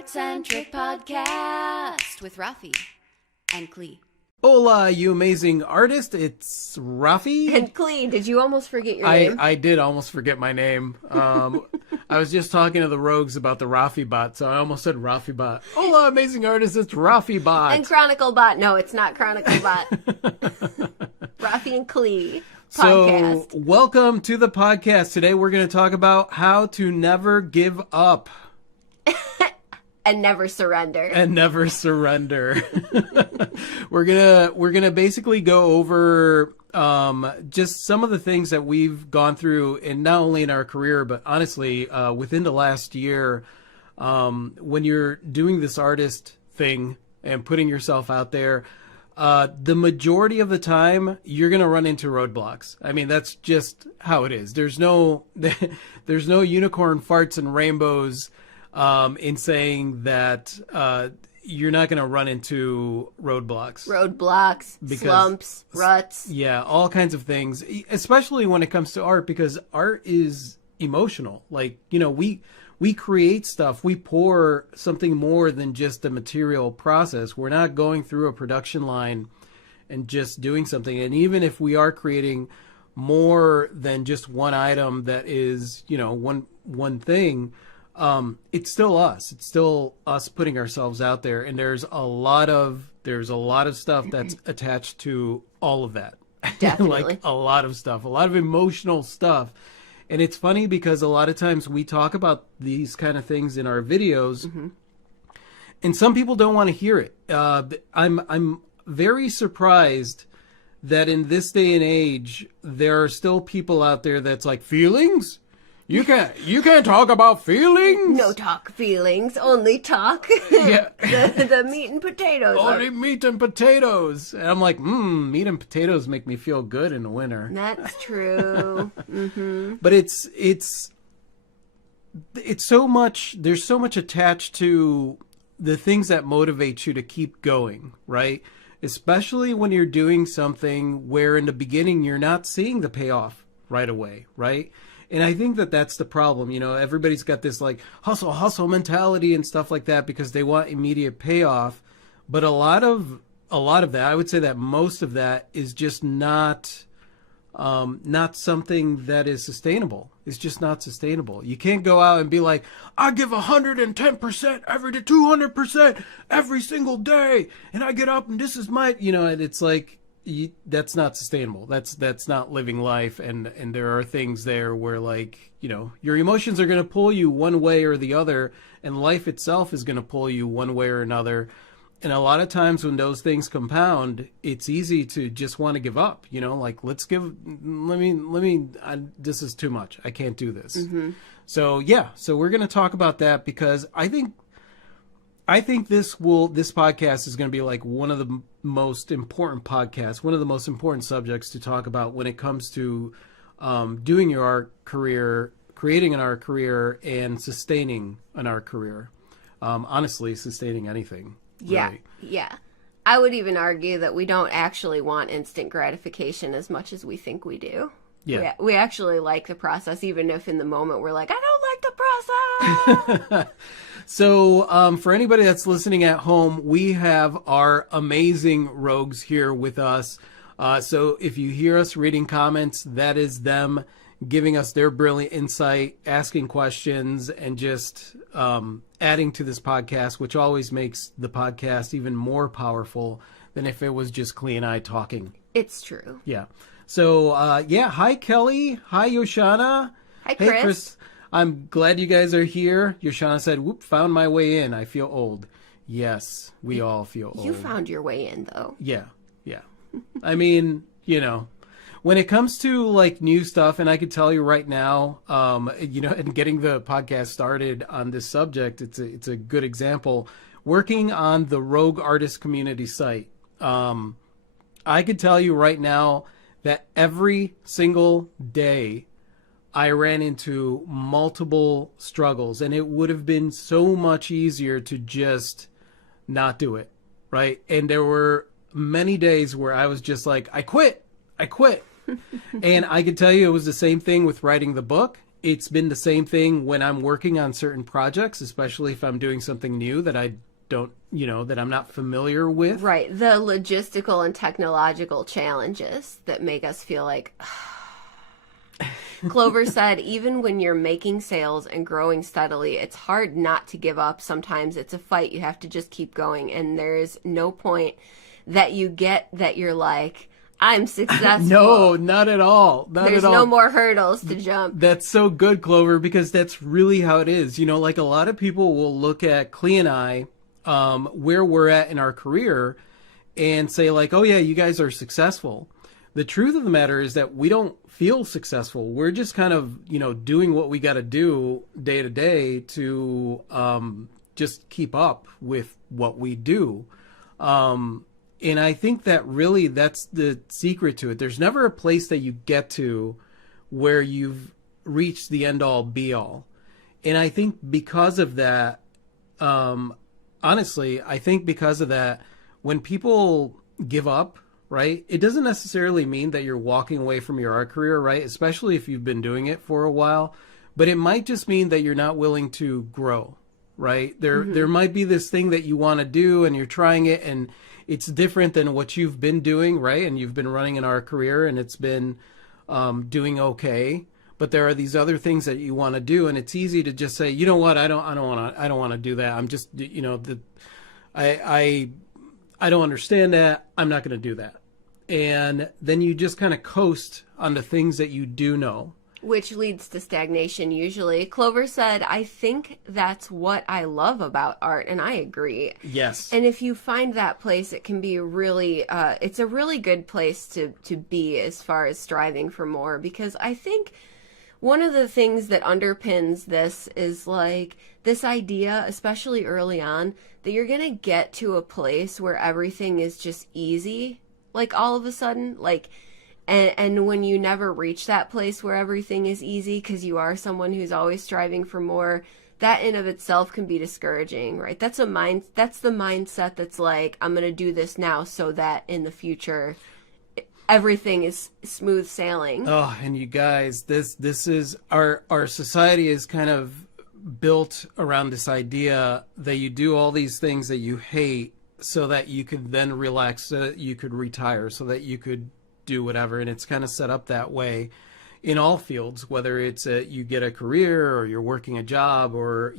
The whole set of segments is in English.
art-centric podcast with Rafi and Klee. Hola, you amazing artist. It's Rafi. And Klee, did you almost forget your name? I did almost forget my name. I was just talking to the rogues about the Rafi bot, so I almost said Rafi bot. Hola, amazing artist. It's Rafi bot. And Chronicle bot. No, it's not Chronicle bot. Rafi and Klee podcast. So, welcome to the podcast. Today we're going to talk about how to never give up. And never surrender. And never surrender. We're gonna basically go over just some of the things that we've gone through, and not only in our career, but honestly, within the last year, when you're doing this artist thing and putting yourself out there, the majority of the time you're gonna run into roadblocks. I mean, that's just how it is. There's no unicorn farts and rainbows. In saying that you're not going to run into roadblocks. Slumps, ruts. Yeah, all kinds of things, especially when it comes to art, because art is emotional. Like, we create stuff. We pour something more than just the material process. We're not going through a production line and just doing something. And even if we are creating more than just one item that is, one thing, it's still us. It's still us putting ourselves out there, and there's a lot of stuff that's attached to all of that. Definitely. Like a lot of stuff, a lot of emotional stuff. And it's funny because a lot of times we talk about these kind of things in our videos, and some people don't want to hear it. I'm very surprised that in this day and age there are still people out there that's like, feelings? You can't talk about feelings. No talk feelings, only talk. Yeah. the meat and potatoes. Only meat and potatoes. And I'm like, meat and potatoes make me feel good in the winter. That's true. But it's so much, there's so much attached to the things that motivate you to keep going, right? Especially when you're doing something where in the beginning you're not seeing the payoff right away, right? And I think that that's the problem. Everybody's got this like hustle mentality and stuff like that because they want immediate payoff. But a lot of that, I would say that most of that is just not something that is sustainable. It's just not sustainable. You can't go out and be like, I give 110% every to 200% every single day, and I get up and this is my, and it's like, that's not sustainable. That's not living life. And there are things there where, like, your emotions are going to pull you one way or the other, and life itself is going to pull you one way or another. And a lot of times when those things compound, it's easy to just want to give up, like, this is too much. I can't do this. So we're going to talk about that because I think this podcast is going to be like one of the most important podcasts, one of the most important subjects to talk about when it comes to doing your art career, creating an art career, and sustaining an art career. Honestly, sustaining anything. Really. Yeah. I would even argue that we don't actually want instant gratification as much as we think we do. Yeah. We actually like the process, even if in the moment we're like, I don't like the process. So for anybody that's listening at home, we have our amazing rogues here with us. So if you hear us reading comments, that is them giving us their brilliant insight, asking questions, and just adding to this podcast, which always makes the podcast even more powerful than if it was just Klee and I talking. It's true. Yeah. So, hi, Kelly. Hi, Yoshana. Hi, Chris. Hey, Chris. I'm glad you guys are here. Yoshana said, whoop, found my way in. I feel old. Yes, we all feel old. You found your way in, though. Yeah. I mean, when it comes to, like, new stuff, and I can tell you right now, and getting the podcast started on this subject, it's a good example. Working on the Rogue Artist Community site, I could tell you right now that every single day I ran into multiple struggles, and it would have been so much easier to just not do it, right? And there were many days where I was just like, I quit. And I can tell you it was the same thing with writing the book. it's been the same thing when I'm working on certain projects, especially if I'm doing something new that I don't, that I'm not familiar with. Right. The logistical and technological challenges that make us feel like... Clover said, even when you're making sales and growing steadily, it's hard not to give up. Sometimes it's a fight. You have to just keep going. And there's no point that you get that you're like, I'm successful. No, not at all. There's no more hurdles to jump. That's so good, Clover, because that's really how it is. Like a lot of people will look at Klee and I, where we're at in our career and say like, oh yeah, you guys are successful. The truth of the matter is that we don't feel successful. We're just kind of, doing what we got to do day to day to just keep up with what we do. And I think that really that's the secret to it. There's never a place that you get to where you've reached the end all be all. And I think because of that, honestly, I think because of that, when people give up, right, it doesn't necessarily mean that you're walking away from your art career, right? Especially if you've been doing it for a while, but it might just mean that you're not willing to grow, right? There might be this thing that you want to do and you're trying it and it's different than what you've been doing, right? And you've been running an art career and it's been doing okay. But there are these other things that you want to do, and it's easy to just say, you know what, I don't want to do that. I'm just, I don't understand that. I'm not going to do that. And then you just kind of coast on the things that you do know. Which leads to stagnation usually. Clover said, I think that's what I love about art, and I agree. Yes. And if you find that place, it can be really, it's a really good place to be as far as striving for more, because I think one of the things that underpins this is like this idea, especially early on, that you're going to get to a place where everything is just easy, like all of a sudden, like... And when you never reach that place where everything is easy because you are someone who's always striving for more, that in of itself can be discouraging, right? That's the mindset that's like, I'm going to do this now so that in the future everything is smooth sailing. Oh, and you guys, this is our society is kind of built around this idea that you do all these things that you hate so that you could then relax, so that you could retire, so that you could do whatever. And it's kind of set up that way in all fields, whether it's you get a career or you're working a job or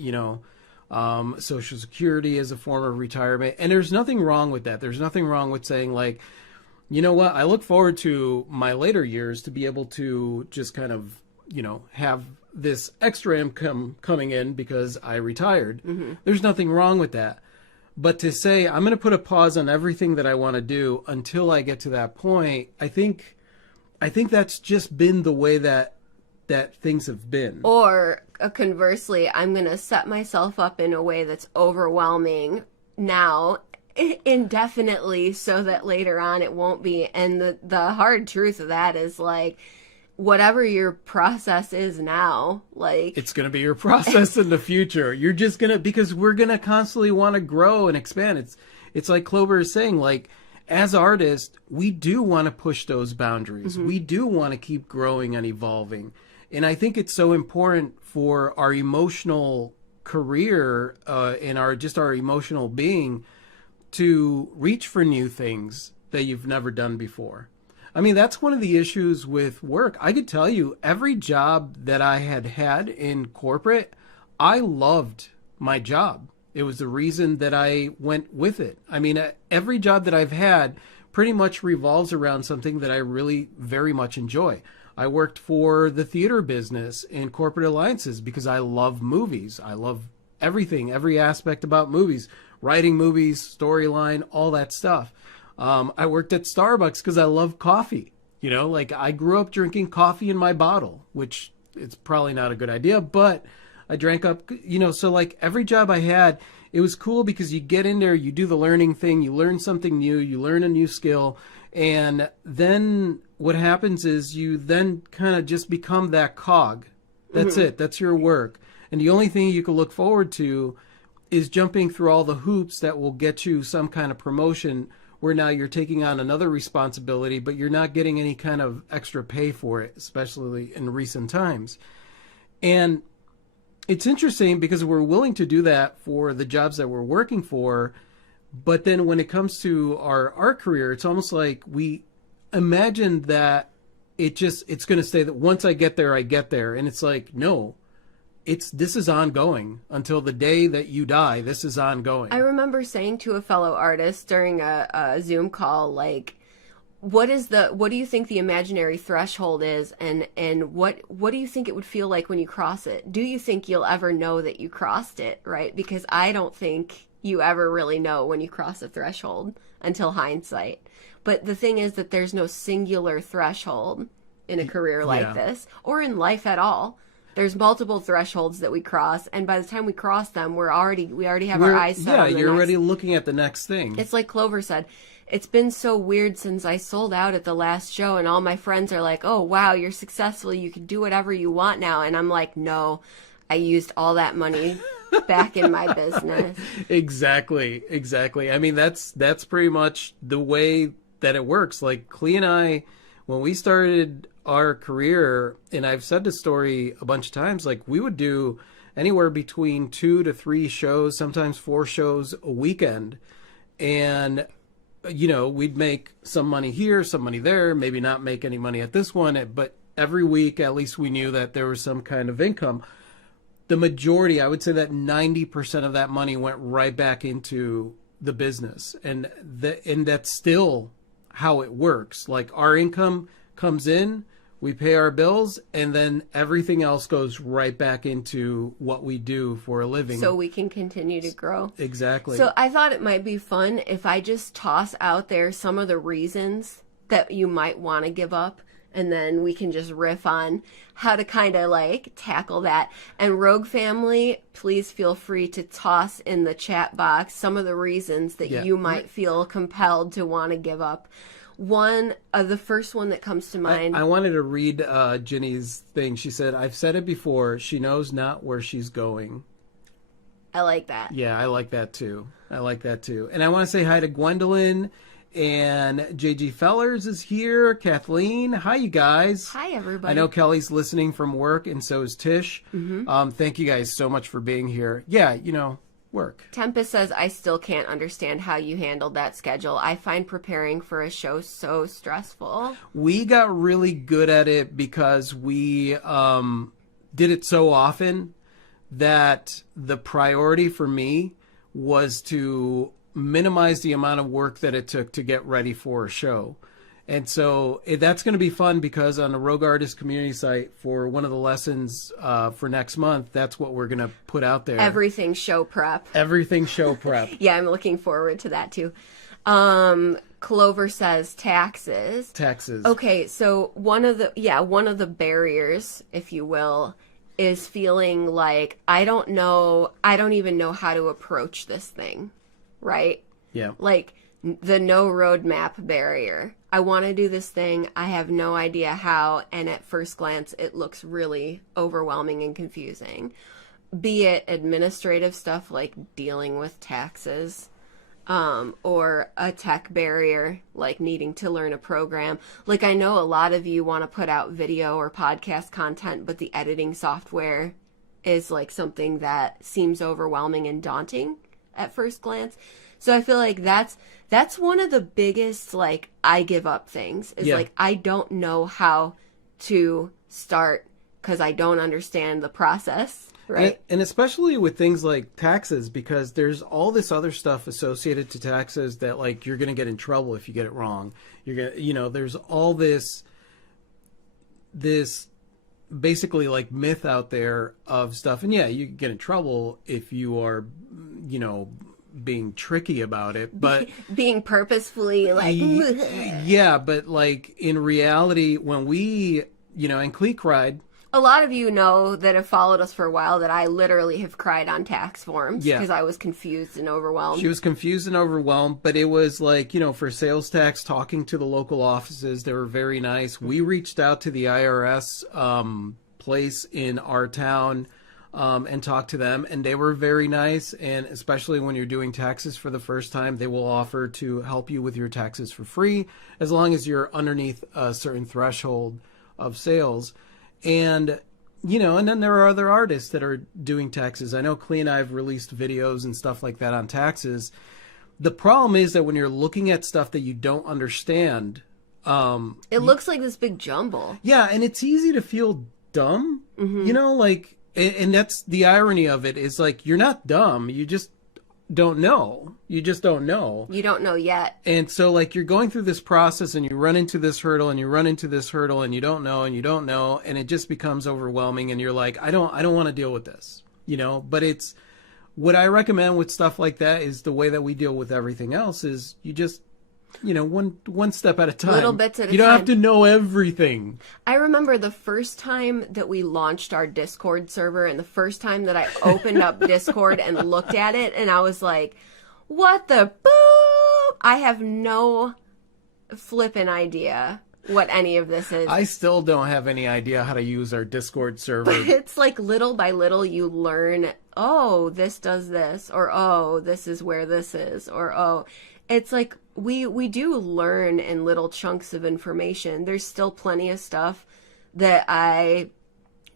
Social Security as a form of retirement. And there's nothing wrong with that. There's nothing wrong with saying like, you know what, I look forward to my later years to be able to just kind of have this extra income coming in because I retired. There's nothing wrong with that. But to say, I'm going to put a pause on everything that I want to do until I get to that point, I think that's just been the way that things have been. Or conversely, I'm going to set myself up in a way that's overwhelming now indefinitely so that later on it won't be. And the hard truth of that is like, whatever your process is now, like... It's going to be your process in the future. You're just going to... Because we're going to constantly want to grow and expand. It's like Clover is saying, like, as artists, we do want to push those boundaries. We do want to keep growing and evolving. And I think it's so important for our emotional career and our emotional being to reach for new things that you've never done before. I mean, that's one of the issues with work. I could tell you, every job that I had in corporate, I loved my job. It was the reason that I went with it. I mean, every job that I've had pretty much revolves around something that I really very much enjoy. I worked for the theater business in corporate alliances because I love movies. I love everything, every aspect about movies, writing movies, storyline, all that stuff. I worked at Starbucks because I love coffee. Like I grew up drinking coffee in my bottle, which it's probably not a good idea, but I drank up, so like every job I had, it was cool because you get in there, you do the learning thing, you learn something new, you learn a new skill. And then what happens is you then kind of just become that cog. That's it. That's your work. And the only thing you can look forward to is jumping through all the hoops that will get you some kind of promotion where now you're taking on another responsibility, but you're not getting any kind of extra pay for it, especially in recent times. And it's interesting because we're willing to do that for the jobs that we're working for. But then when it comes to our art career, it's almost like we imagine that it's going to stay that once I get there, I get there. And it's like, no, this is ongoing until the day that you die. This is ongoing. I remember saying to a fellow artist during a Zoom call, like, what do you think the imaginary threshold is, and what do you think it would feel like when you cross it? Do you think you'll ever know that you crossed it, right? Because I don't think you ever really know when you cross a threshold until hindsight. But the thing is that there's no singular threshold in a career like this, or in life at all. There's multiple thresholds that we cross, and by the time we cross them, we already have our eyes set on the you're next. already looking at the next thing. It's like Clover said, it's been so weird since I sold out at the last show, and all my friends are like, oh, wow, you're successful. You can do whatever you want now. And I'm like, no, I used all that money back in my business. Exactly. I mean, that's pretty much the way that it works. Like Klee and I, when we started our career, and I've said this story a bunch of times, like we would do anywhere between 2 to 3 shows, sometimes 4 shows a weekend. And, you know, we'd make some money here, some money there, maybe not make any money at this one, but every week at least we knew that there was some kind of income. The majority, I would say that 90% of that money went right back into the business. And that's still how it works. Like our income comes in, we pay our bills, and then everything else goes right back into what we do for a living. So we can continue to grow. Exactly. So I thought it might be fun if I just toss out there some of the reasons that you might want to give up, and then we can just riff on how to kind of like tackle that. And Rogue Family, please feel free to toss in the chat box some of the reasons that you might feel compelled to want to give up. The first one that comes to mind. I wanted to read Ginny's thing. She said, I've said it before, she knows not where she's going. I like that. Yeah, I like that too. And I want to say hi to Gwendolyn, and JG Fellers is here. Kathleen, hi you guys. Hi everybody. I know Kelly's listening from work, and so is Tish. Thank you guys so much for being here. Yeah, you know, work. Tempest says, I still can't understand how you handled that schedule. I find preparing for a show so stressful. We got really good at it because we did it so often that the priority for me was to minimize the amount of work that it took to get ready for a show. And so that's going to be fun because on the Rogue Artist community site for one of the lessons for next month, that's what we're going to put out there. Everything show prep. Yeah, I'm looking forward to that too. Clover says taxes. Okay, so one of the barriers, if you will, is feeling like I don't even know how to approach this thing, right? Yeah. Like the no roadmap barrier. I want to do this thing. I have no idea how. And at first glance, it looks really overwhelming and confusing. Be it administrative stuff like dealing with taxes, or a tech barrier like needing to learn a program. Like I know a lot of you want to put out video or podcast content, but the editing software is like something that seems overwhelming and daunting at first glance. So I feel like that's one of the biggest, like, I give up things is like, I don't know how to start because I don't understand the process. Right. And especially with things like taxes, because there's all this other stuff associated to taxes that like you're going to get in trouble if you get it wrong. You're going to, you know, there's all this basically like myth out there of stuff. And yeah, you can get in trouble if you are, you know, being tricky about it, but being purposefully like, yeah, but like in reality, when we, you know, and Klee cried. A lot of you know that have followed us for a while that I literally have cried on tax forms because I was confused and overwhelmed. She was confused and overwhelmed, but it was like, you know, for sales tax, talking to the local offices, they were very nice. We reached out to the IRS place in our town and talked to them, and they were very nice. And especially when you're doing taxes for the first time, they will offer to help you with your taxes for free as long as you're underneath a certain threshold of sales. And you know, and then there are other artists that are doing taxes. I know Klee and I have released videos and stuff like that on taxes. The problem is that when you're looking at stuff that you don't understand, it looks like this big jumble. yeah, and it's easy to feel dumb, you know, like, and that's the irony of it is like, you're not dumb. You just don't know. You just don't know. You don't know yet. And so like you're going through this process and you run into this hurdle and you run into this hurdle and you don't know and you don't know. And it just becomes overwhelming. And you're like, I don't want to deal with this, you know, but it's what I recommend with stuff like that is the way that we deal with everything else is you just, you know, one step at a time. Little bits at a time. You don't have to know everything. I remember the first time that we launched our Discord server and the first time that I opened up Discord and looked at it and I was like, what the boop? I have no flippin' idea what any of this is. I still don't have any idea how to use our Discord server. But it's like little by little you learn, oh, this does this, or oh, this is where this is, or oh. It's like we do learn in little chunks of information. There's still plenty of stuff that I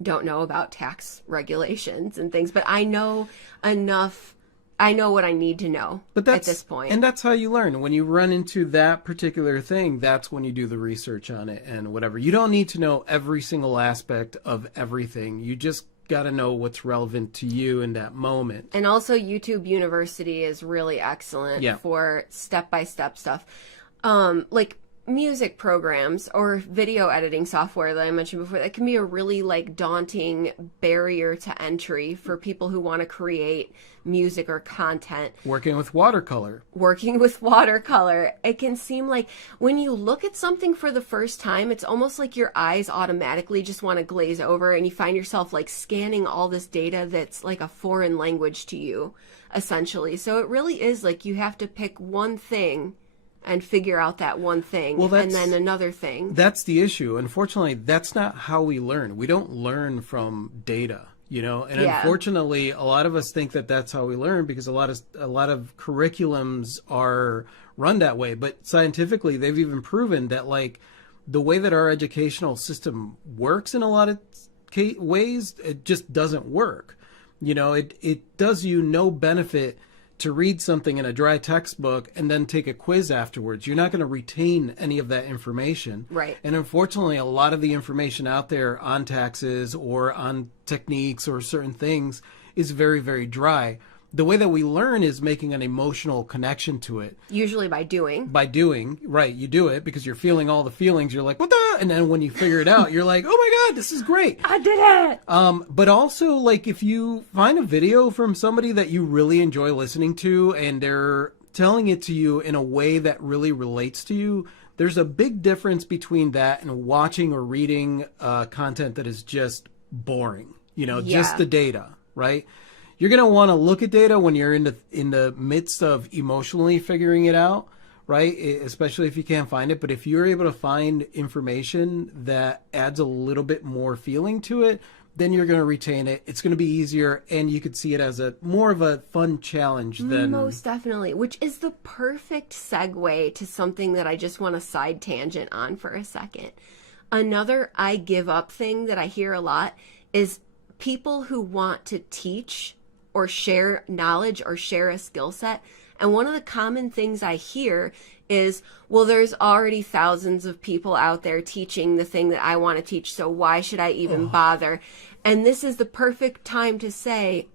don't know about tax regulations and things, but I know enough. I know what I need to know at this point. And that's how you learn. When you run into that particular thing, that's when you do the research on it and whatever. You don't need to know every single aspect of everything. You just got to know what's relevant to you in that moment. And also YouTube University is really excellent for step-by-step stuff. Like music programs or video editing software that I mentioned before, that can be a really like daunting barrier to entry for people who want to create music or content. Working with watercolor. It can seem like when you look at something for the first time, it's almost like your eyes automatically just want to glaze over and you find yourself like scanning all this data that's like a foreign language to you, essentially. So it really is like you have to pick one thing and figure out that one thing, and then another thing. That's the issue. Unfortunately, that's not how we learn. We don't learn from data, you know? And unfortunately, a lot of us think that that's how we learn because a lot of curriculums are run that way. But scientifically, they've even proven that, like, the way that our educational system works in a lot of ways, it just doesn't work. You know, it does you no benefit to read something in a dry textbook and then take a quiz afterwards. You're not going to retain any of that information. Right. And unfortunately, a lot of the information out there on taxes or on techniques or certain things is very, very dry. The way that we learn is making an emotional connection to it. Usually by doing. Right. You do it because you're feeling all the feelings. You're like, what the? And then when you figure it out, you're like, oh my God, this is great. I did it. But also, like, if you find a video from somebody that you really enjoy listening to and they're telling it to you in a way that really relates to you, there's a big difference between that and watching or reading content that is just boring, you know, just the data, right? You're going to want to look at data when you're in the midst of emotionally figuring it out, right? Especially if you can't find it. But if you're able to find information that adds a little bit more feeling to it, then you're going to retain it. It's going to be easier, and you could see it as more of a fun challenge than... Most definitely, which is the perfect segue to something that I just want to side tangent on for a second. Another I give up thing that I hear a lot is people who want to teach or share knowledge or share a skill set. And one of the common things I hear is, well, there's already thousands of people out there teaching the thing that I want to teach, so why should I even bother? And this is the perfect time to say,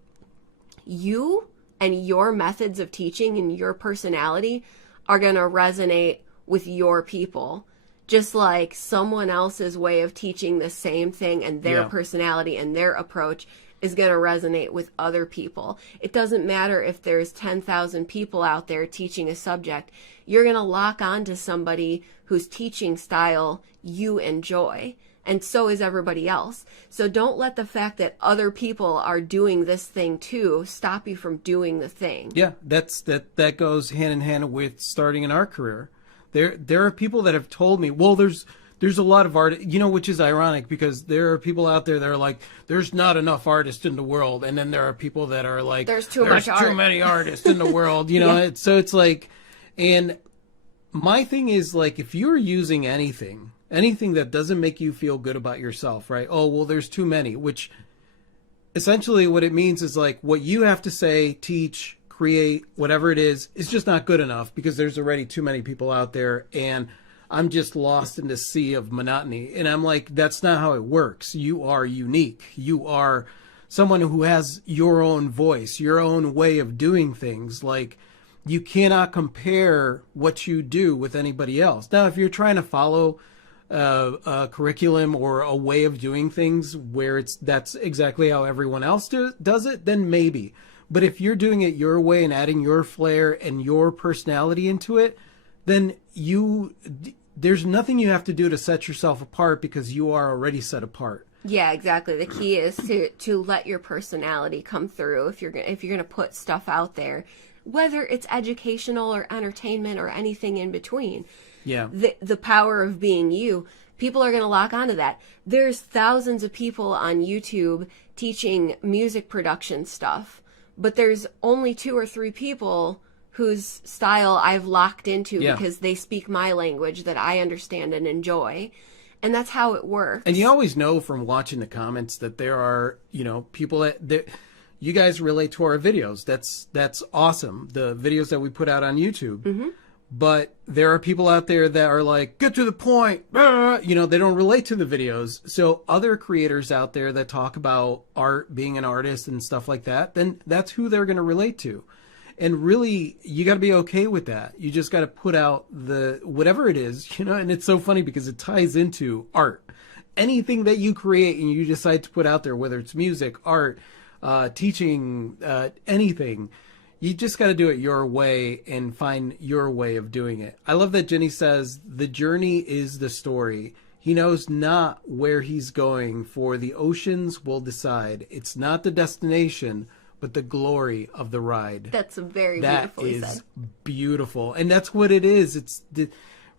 you and your methods of teaching and your personality are going to resonate with your people. Just like someone else's way of teaching the same thing and their personality and their approach is going to resonate with other people. It doesn't matter if there's 10,000 people out there teaching a subject. You're going to lock on to somebody whose teaching style you enjoy. And so is everybody else. So don't let the fact that other people are doing this thing too stop you from doing the thing. Yeah, that goes hand in hand with starting in our career. There are people that have told me, well, there's a lot of art, you know, which is ironic because there are people out there that are like, there's not enough artists in the world. And then there are people that are like, there's too many artists in the world, you know? So it's like, and my thing is like, if you're using anything, anything that doesn't make you feel good about yourself, right? Oh, well, there's too many, which essentially what it means is like what you have to say, teach, create, whatever it is just not good enough because there's already too many people out there and I'm just lost in this sea of monotony. And I'm like, that's not how it works. You are unique. You are someone who has your own voice, your own way of doing things. Like, you cannot compare what you do with anybody else. Now, if you're trying to follow a curriculum or a way of doing things where that's exactly how everyone else does it, then maybe. But if you're doing it your way and adding your flair and your personality into it, then there's nothing you have to do to set yourself apart because you are already set apart. Yeah, exactly. The key is to let your personality come through if you're gonna put stuff out there, whether it's educational or entertainment or anything in between. Yeah. The power of being you. People are going to lock onto that. There's thousands of people on YouTube teaching music production stuff, but there's only 2 or 3 people whose style I've locked into because they speak my language that I understand and enjoy. And that's how it works. And you always know from watching the comments that there are, people that you guys relate to our videos. That's awesome. The videos that we put out on YouTube. Mm-hmm. But there are people out there that are like, get to the point. They don't relate to the videos. So other creators out there that talk about art, being an artist and stuff like that, then that's who they're going to relate to. And really, you got to be okay with that. You just got to put out whatever it is, and it's so funny because it ties into art. Anything that you create and you decide to put out there, whether it's music, art, teaching, anything, you just got to do it your way and find your way of doing it. I love that Jenny says, the journey is the story. He knows not where he's going, for the oceans will decide. It's not the destination, but the glory of the ride. That's very beautifully said. That is beautiful. And that's what it is. It's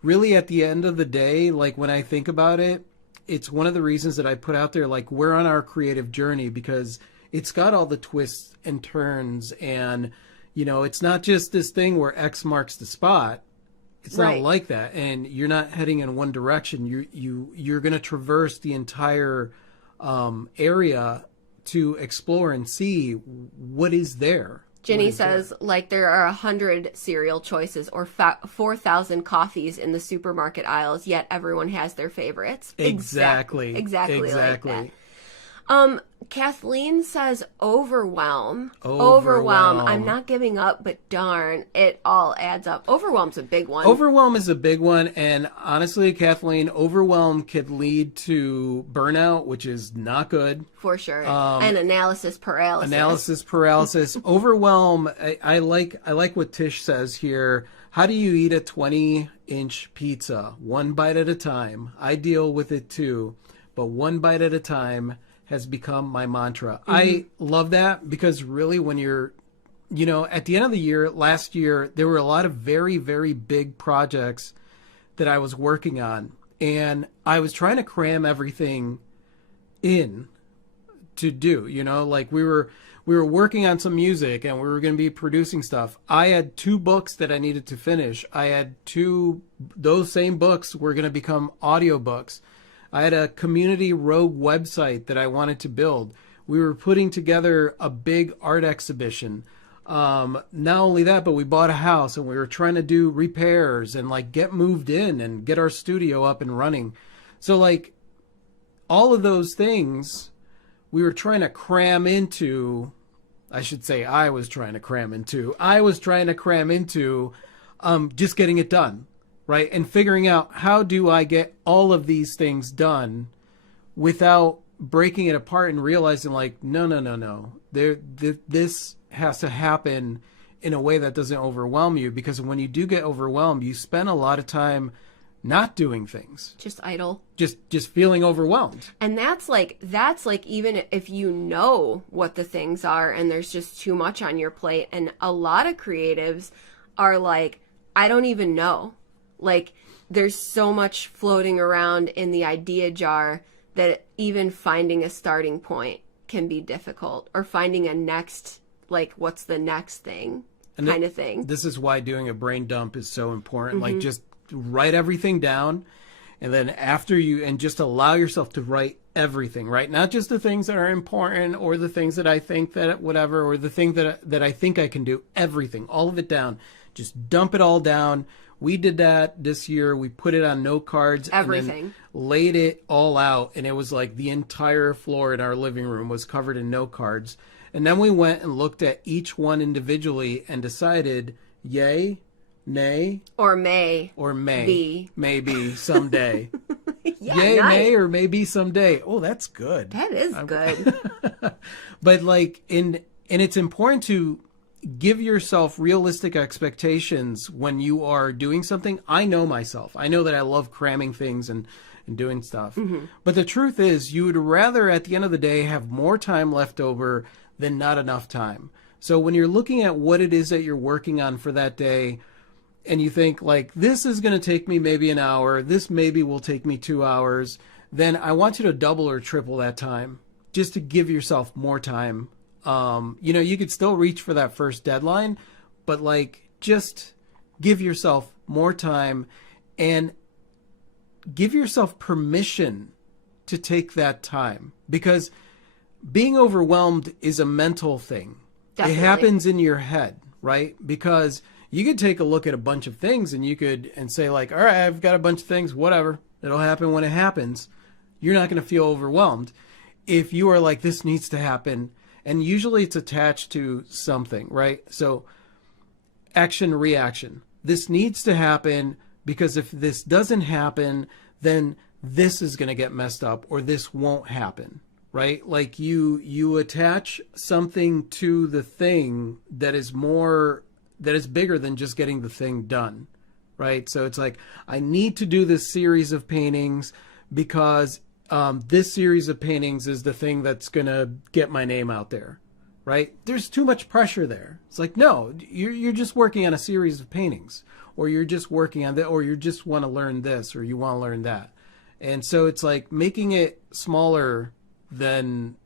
really at the end of the day, like when I think about it, it's one of the reasons that I put out there, like we're on our creative journey because it's got all the twists and turns and, it's not just this thing where X marks the spot. It's not like that. And you're not heading in one direction. You're going to traverse the entire area to explore and see what is there. Jenny says, like there are 100 cereal choices or 4,000 coffees in the supermarket aisles, yet everyone has their favorites. Exactly like that. Kathleen says overwhelm. I'm not giving up, but darn, it all adds up. Overwhelm's a big one. Overwhelm is a big one, and honestly, Kathleen, overwhelm could lead to burnout, which is not good. For sure. And analysis paralysis. Overwhelm, I like what Tish says here. How do you eat a 20-inch pizza? One bite at a time. I deal with it too, but one bite at a time has become my mantra. Mm-hmm. I love that because really when you're, at the end of the year, last year, there were a lot of very, very big projects that I was working on. And I was trying to cram everything in to do, like we were working on some music and we were going to be producing stuff. I had 2 books that I needed to finish. I had those same books were going to become audiobooks. I had a community rogue website that I wanted to build. We were putting together a big art exhibition. Not only that, but we bought a house and we were trying to do repairs and like get moved in and get our studio up and running. So like all of those things we were trying to cram into, I was trying to cram into just getting it done. Right. And figuring out how do I get all of these things done without breaking it apart and realizing like, no. This has to happen in a way that doesn't overwhelm you, because when you do get overwhelmed, you spend a lot of time not doing things. Just idle. Just feeling overwhelmed. And that's like even if you know what the things are and there's just too much on your plate. And a lot of creatives are like, I don't even know. Like, there's so much floating around in the idea jar that even finding a starting point can be difficult, or finding a next, like, what's the next thing kind of thing. This is why doing a brain dump is so important. Mm-hmm. Like, just write everything down And then after you, and just allow yourself to write everything, right? Not just the things that are important or the things that I think that whatever, or the thing that I think I can do, everything, all of it down. Just dump it all down. We did that this year. We put it on note cards. Everything. And then laid it all out. And it was like the entire floor in our living room was covered in note cards. And then we went and looked at each one individually and decided, yay, nay, or may be. Maybe someday. Yeah, yay, nice. nay, or maybe someday. Oh, that's good. That is good. But like, and it's important to give yourself realistic expectations when you are doing something. I know myself. I know that I love cramming things and doing stuff. Mm-hmm. But the truth is, you would rather at the end of the day have more time left over than not enough time. So when you're looking at what it is that you're working on for that day, and you think like, this is going to take me maybe an hour, this maybe will take me 2 hours, then I want you to double or triple that time just to give yourself more time. You could still reach for that first deadline, but like, just give yourself more time and give yourself permission to take that time, because being overwhelmed is a mental thing. Definitely. It happens in your head, right? Because you could take a look at a bunch of things and say like, all right, I've got a bunch of things, whatever. It'll happen when it happens. You're not going to feel overwhelmed. If you are like, this needs to happen, and usually it's attached to something, right? So action, reaction. This needs to happen because if this doesn't happen, then this is going to get messed up, or this won't happen, right? Like you attach something to the thing that is bigger than just getting the thing done, right? So it's like, I need to do this series of paintings because this series of paintings is the thing that's going to get my name out there, right? There's too much pressure there. It's like, no, you're just working on a series of paintings, or you're just working on that, or you just want to learn this, or you want to learn that. And so it's like making it smaller than,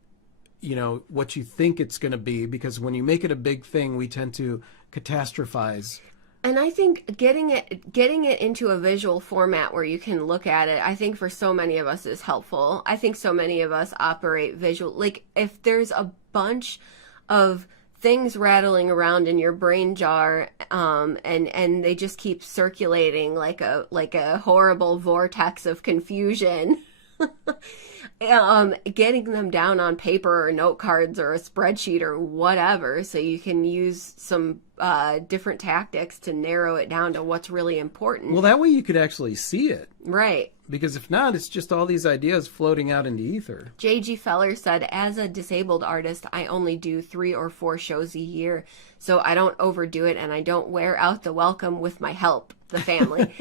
what you think it's going to be, because when you make it a big thing, we tend to catastrophize. And I think getting it into a visual format where you can look at it, I think for so many of us is helpful. I think so many of us operate visual. Like if there's a bunch of things rattling around in your brain jar, and they just keep circulating like a horrible vortex of confusion. Getting them down on paper or note cards or a spreadsheet or whatever, so you can use some different tactics to narrow it down to what's really important. Well, that way you could actually see it. Right. Because if not, it's just all these ideas floating out in the ether. J.G. Feller said, as a disabled artist, I only do 3 or 4 shows a year, so I don't overdo it and I don't wear out the welcome with my help, the family.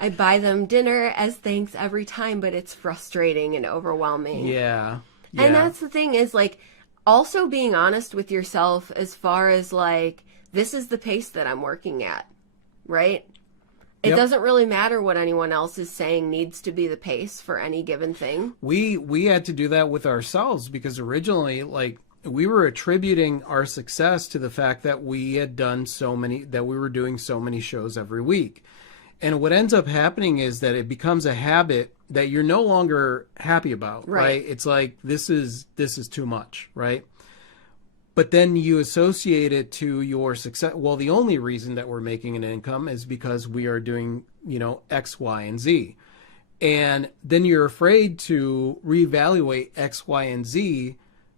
I buy them dinner as thanks every time, but it's frustrating and overwhelming. Yeah. And that's the thing is like also being honest with yourself as far as like, this is the pace that I'm working at, right? It doesn't really matter what anyone else is saying needs to be the pace for any given thing. We had to do that with ourselves, because originally, like, we were attributing our success to the fact that we had done that we were doing so many shows every week. And what ends up happening is that it becomes a habit that you're no longer happy about, right? It's like, this is too much, right? But then you associate it to your success. Well, the only reason that we're making an income is because we are doing, X, Y, and Z. And then you're afraid to reevaluate X, Y, and Z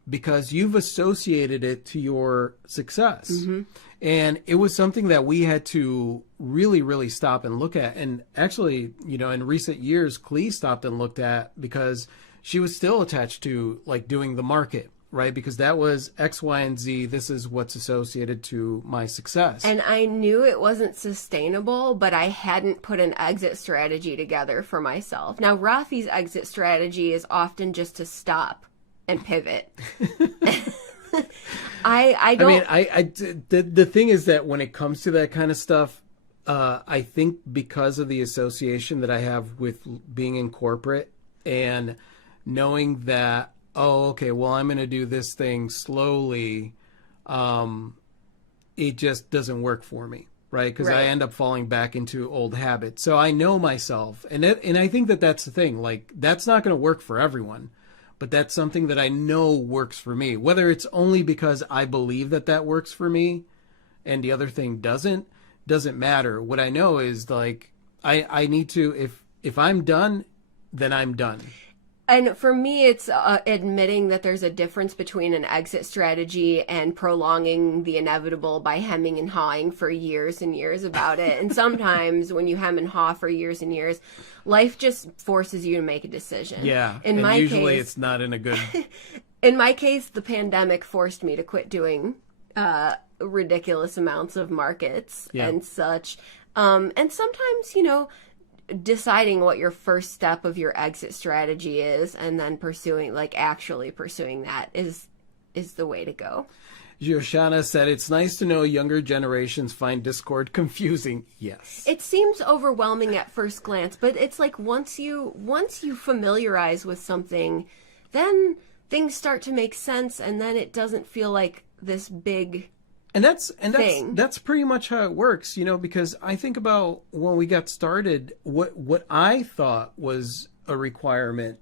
because you've associated it to your success. Mm-hmm. And it was something that we had to really, really stop and look at. And actually, in recent years, Klee stopped and looked at, because she was still attached to like doing the market. Right? Because that was X, Y, and Z. This is what's associated to my success. And I knew it wasn't sustainable, but I hadn't put an exit strategy together for myself. Now, Rafi's exit strategy is often just to stop and pivot. The thing is that when it comes to that kind of stuff, I think because of the association that I have with being in corporate and knowing that, oh, okay, well, I'm going to do this thing slowly, it just doesn't work for me. right? Because Right. I end up falling back into old habits. So I know myself. And I think that that's the thing. Like, that's not going to work for everyone. But that's something that I know works for me. Whether it's only because I believe that that works for me and the other thing doesn't matter. What I know is, like, I need to, if I'm done, then I'm done. And for me, it's admitting that there's a difference between an exit strategy and prolonging the inevitable by hemming and hawing for years and years about it. And sometimes when you hem and haw for years and years, life just forces you to make a decision. Yeah. In and my usually case, it's not in a good... In my case, the pandemic forced me to quit doing ridiculous amounts of markets and such. And sometimes, you know, deciding what your first step of your exit strategy is and then actually pursuing that is the way to go. Joshana said, it's nice to know younger generations find Discord confusing. Yes. It seems overwhelming at first glance, but it's like once you familiarize with something, then things start to make sense, and then it doesn't feel like this big that's pretty much how it works, you know, because I think about when we got started, what I thought was a requirement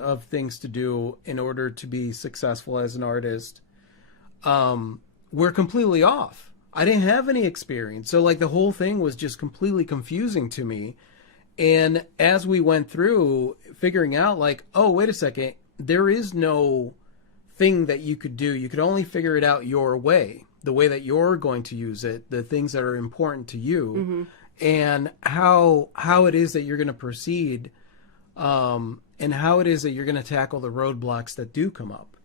of things to do in order to be successful as an artist, were completely off. I didn't have any experience. So, like, the whole thing was just completely confusing to me. And as we went through figuring out, like, oh, wait a second, there is no thing that you could do. You could only figure it out your way, the way that you're going to use it, the things that are important to you, and how it is that you're going to proceed, and how it is that you're going to tackle the roadblocks that do come up.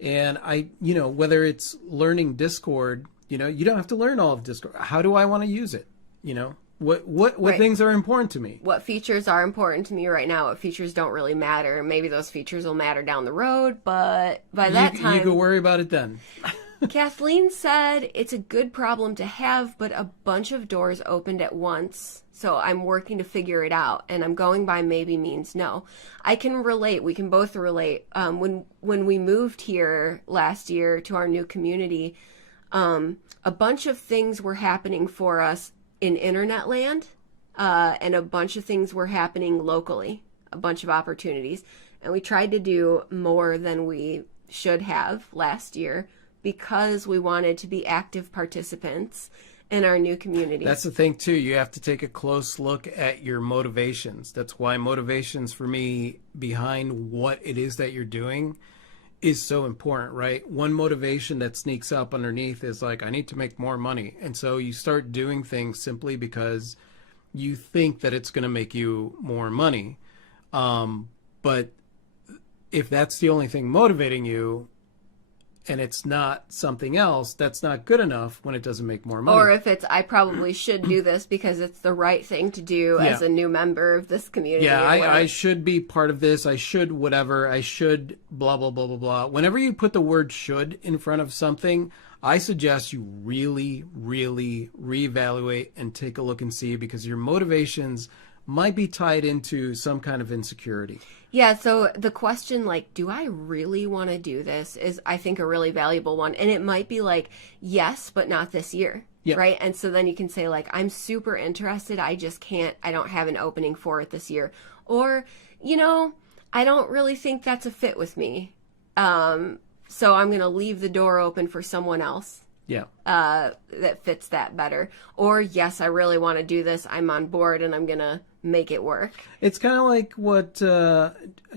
And whether it's learning Discord, you don't have to learn all of Discord. How do I want to use it? What Right. things are important to me? What features are important to me right now? What features don't really matter? Maybe those features will matter down the road, but by that time... You can worry about it then. Kathleen said, it's a good problem to have, but a bunch of doors opened at once, so I'm working to figure it out, and I'm going by maybe means no. I can relate. We can both relate. When we moved here last year to our new community, a bunch of things were happening for us in internet land, and a bunch of things were happening locally, a bunch of opportunities. And we tried to do more than we should have last year because we wanted to be active participants in our new community. That's the thing, too. You have to take a close look at your motivations. That's why motivations for me behind what it is that you're doing is so important, right? One motivation that sneaks up underneath is like, I need to make more money. And so you start doing things simply because you think that it's going to make you more money. But if that's the only thing motivating you, and it's not something else, that's not good enough when it doesn't make more money. Or if it's, I probably should do this because it's the right thing to do as a new member of this community. Yeah, I should be part of this. I should whatever. I should blah, blah, blah, blah, blah. Whenever you put the word should in front of something, I suggest you really, really reevaluate and take a look and see, because your motivations might be tied into some kind of insecurity. Yeah, so the question, like, do I really want to do this is, I think, a really valuable one. And it might be like, yes, but not this year, right? And so then you can say, like, I'm super interested. I just can't, I don't have an opening for it this year. Or, I don't really think that's a fit with me. So I'm going to leave the door open for someone else. Yeah. That fits that better. Or, yes, I really want to do this. I'm on board and I'm going to make it work. It's kind of like what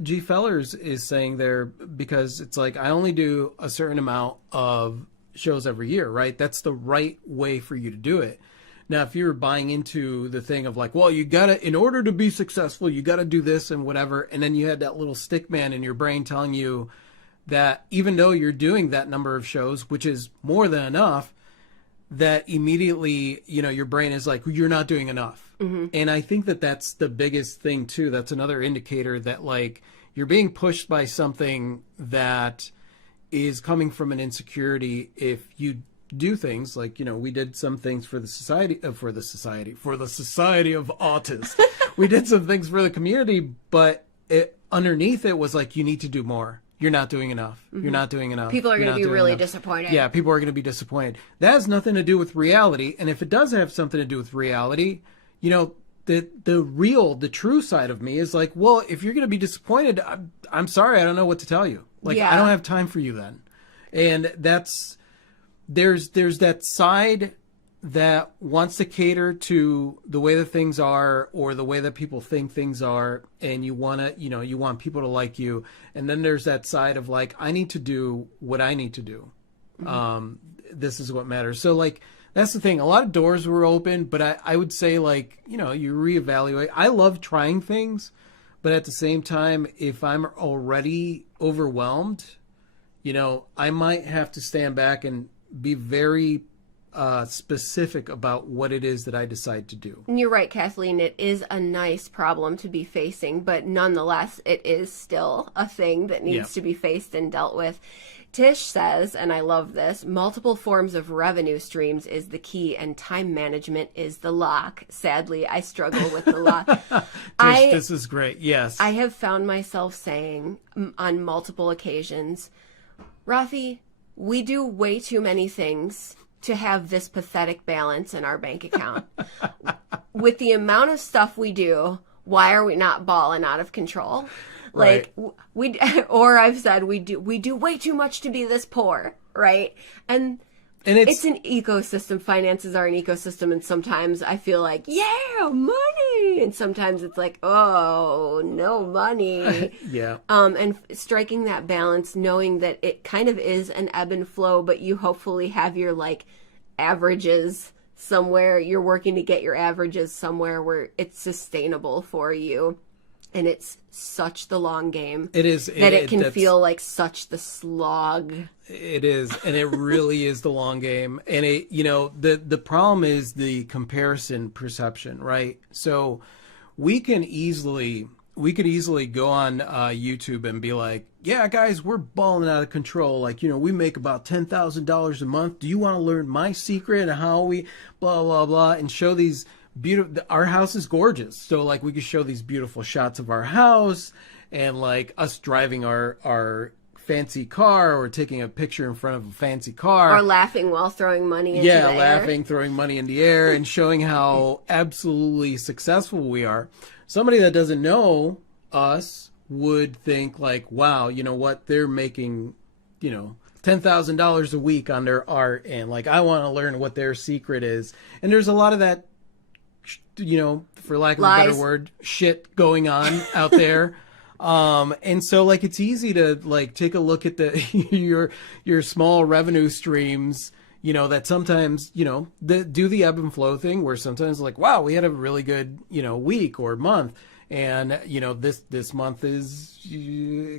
G. Fellers is saying there, because it's like, I only do a certain amount of shows every year, right? That's the right way for you to do it. Now, if you're buying into the thing of like, well, you gotta, in order to be successful, you gotta do this and whatever, and then you had that little stick man in your brain telling you that even though you're doing that number of shows, which is more than enough, that immediately, your brain is like, you're not doing enough. Mm-hmm. And I think that that's the biggest thing too. That's another indicator that, like, you're being pushed by something that is coming from an insecurity. If you do things like, we did some things for the society of Autists. We did some things for the community, but underneath it was like, you need to do more. you're not doing enough. You're not doing enough. People are You're going to not be doing really enough." disappointed. Yeah, people are going to be disappointed. That has nothing to do with reality. And if it does have something to do with reality, you know, the true side of me is like, well, if you're going to be disappointed, I'm sorry, I don't know what to tell you. Like, Yeah. I don't have time for you then. And there's that side that wants to cater to the way that things are or the way that people think things are, and you want people to like you. And then there's that side of like, I need to do what I need to do. This is what matters. So like, that's the thing. A lot of doors were open, but I would say like, you reevaluate. I love trying things, but at the same time, if I'm already overwhelmed, I might have to stand back and be very specific about what it is that I decide to do. And you're right, Kathleen. It is a nice problem to be facing, but nonetheless, it is still a thing that needs to be faced and dealt with. Tish says, and I love this, multiple forms of revenue streams is the key and time management is the lock. Sadly, I struggle with the lock. Tish, this is great. Yes. I have found myself saying on multiple occasions, Rafi, we do way too many things to have this pathetic balance in our bank account. With the amount of stuff we do, why are we not balling out of control? Like I've said we do way too much to be this poor, right? And it's an ecosystem. Finances are an ecosystem, and sometimes I feel like, yeah, money, and sometimes it's like, oh, no money. Yeah. And striking that balance, knowing that it kind of is an ebb and flow, but you hopefully have your like averages somewhere. You're working to get your averages somewhere where it's sustainable for you. And it's such the long game. It is. That it can feel like such the slog. It is. And it really is the long game. And the problem is the comparison perception, right? So we could easily go on YouTube and be like, yeah, guys, we're balling out of control. Like, we make about $10,000 a month. Do you want to learn my secret and how we blah, blah, blah, and show these beautiful, our house is gorgeous. So like we could show these beautiful shots of our house and like us driving our fancy car or taking a picture in front of a fancy car. Or laughing while throwing money into the air. Yeah, laughing, throwing money in the air and showing how absolutely successful we are. Somebody that doesn't know us would think like, wow, you know what? They're making, $10,000 a week on their art. And like, I want to learn what their secret is. And there's a lot of that, for lack of a better word, shit going on out there. And so like, it's easy to like take a look at your small revenue streams, that sometimes, do the ebb and flow thing where sometimes like, wow, we had a really good, week or month. And, this month is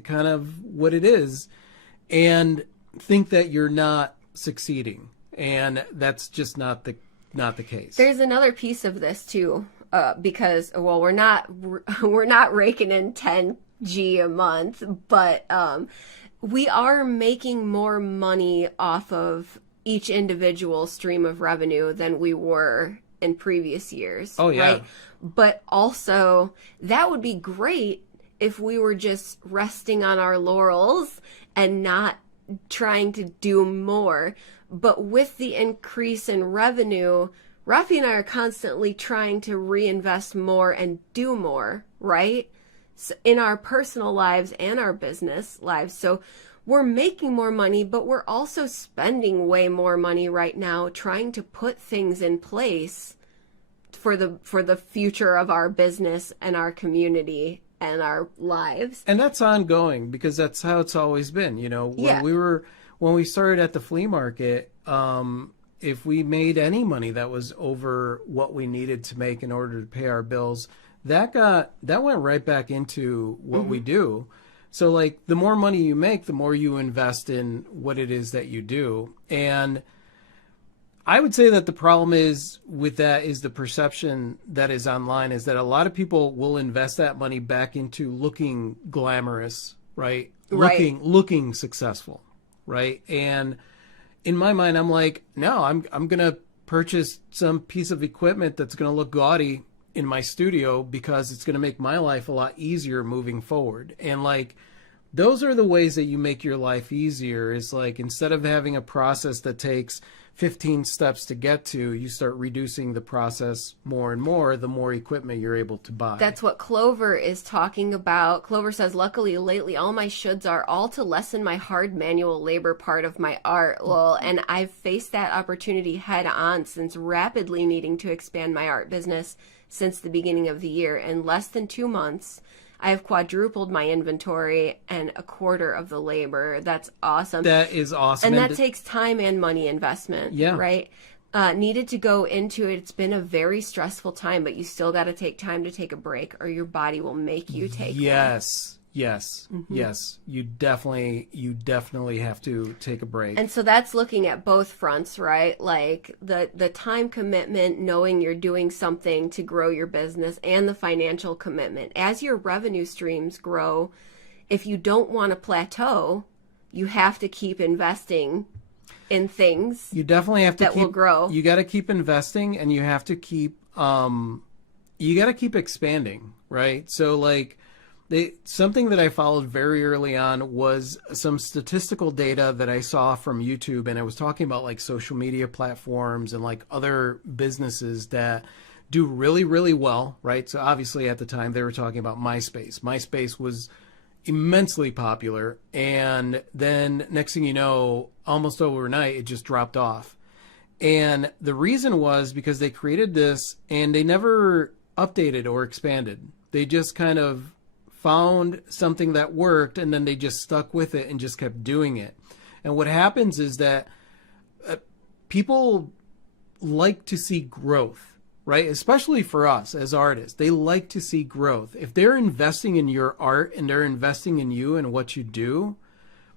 kind of what it is, and think that you're not succeeding. And that's just not the case. There's another piece of this too, because we're not raking in 10G a month, but we are making more money off of each individual stream of revenue than we were in previous years. Oh yeah. Right? But also that would be great if we were just resting on our laurels and not trying to do more. But with the increase in revenue, Rafi and I are constantly trying to reinvest more and do more, right? So in our personal lives and our business lives. So we're making more money, but we're also spending way more money right now trying to put things in place for the future of our business and our community and our lives. And that's ongoing because that's how it's always been. When we started at the flea market, if we made any money that was over what we needed to make in order to pay our bills, that went right back into what we do. So like the more money you make, the more you invest in what it is that you do. And I would say that the problem is with that is the perception that is online is that a lot of people will invest that money back into looking glamorous, right? Looking successful, right? And in my mind, I'm like, no, I'm going to purchase some piece of equipment that's going to look gaudy in my studio because it's going to make my life a lot easier moving forward. And like those are the ways that you make your life easier. Is like, instead of having a process that takes 15 steps to get to, you start reducing the process more and more, the more equipment you're able to buy. That's what Clover is talking about. Clover says, luckily, lately, all my shoulds are all to lessen my hard manual labor part of my art. Well, and I've faced that opportunity head on since rapidly needing to expand my art business since the beginning of the year. In less than 2 months, I have quadrupled my inventory and a quarter of the labor. That's awesome. That is awesome. And that takes time and money investment. Yeah. Right? Needed to go into it. It's been a very stressful time, but you still got to take time to take a break, or your body will make you take one. Yes. Yes. You definitely have to take a break. And so that's looking at both fronts, right? Like the time commitment, knowing you're doing something to grow your business, and the financial commitment. As your revenue streams grow, if you don't want to plateau, you have to keep investing in things. You definitely have to that will grow. You got to keep investing, and you have to keep expanding, right? So like, something that I followed very early on was some statistical data that I saw from YouTube, and I was talking about like social media platforms and like other businesses that do really, really well, right? So obviously at the time they were talking about MySpace. MySpace was immensely popular, and then next thing you know, almost overnight, it just dropped off. And the reason was because they created this and they never updated or expanded. They just kind of found something that worked, and then they just stuck with it and just kept doing it. And what happens is that people like to see growth, right? Especially for us as artists, they like to see growth. If they're investing in your art and they're investing in you and what you do,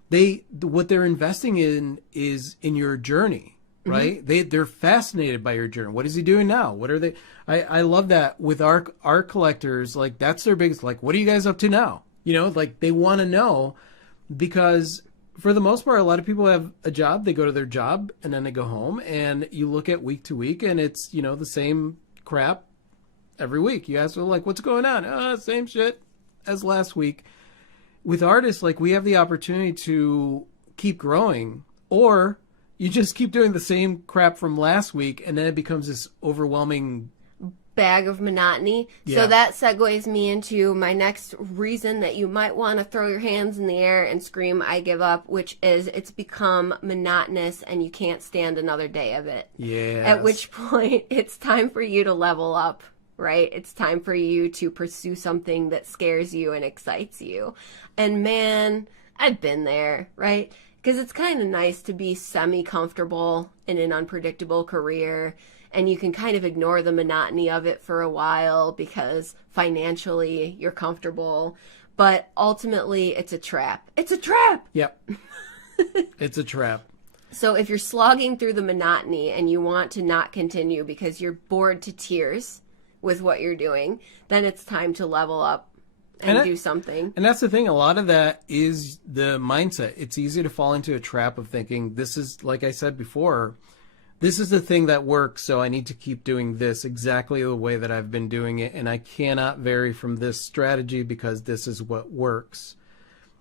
what they're investing in is in your journey, right? Mm-hmm. They're fascinated by your journey. What is he doing now? What are they? I love that with art collectors. Like, that's their biggest, like, what are you guys up to now? You know, like, they want to know, because for the most part, a lot of people have a job. They go to their job and then they go home, and you look at week to week and it's, you know, the same crap every week. You ask them, like, what's going on? Same shit as last week. With artists, like, we have the opportunity to keep growing, or you just keep doing the same crap from last week, and then it becomes this overwhelming bag of monotony. Yeah. So that segues me into my next reason that you might want to throw your hands in the air and scream, I give up, which is it's become monotonous and you can't stand another day of it. Yeah. At which point it's time for you to level up, right? It's time for you to pursue something that scares you and excites you. And man, I've been there, right? Because it's kind of nice to be semi-comfortable in an unpredictable career, and you can kind of ignore the monotony of it for a while because financially you're comfortable. But ultimately, it's a trap. It's a trap! Yep. It's a trap. So if you're slogging through the monotony and you want to not continue because you're bored to tears with what you're doing, then it's time to level up and do something. And that's the thing. A lot of that is the mindset. It's easy to fall into a trap of thinking, this is, like I said before, this is the thing that works, so I need to keep doing this exactly the way that I've been doing it, and I cannot vary from this strategy because this is what works.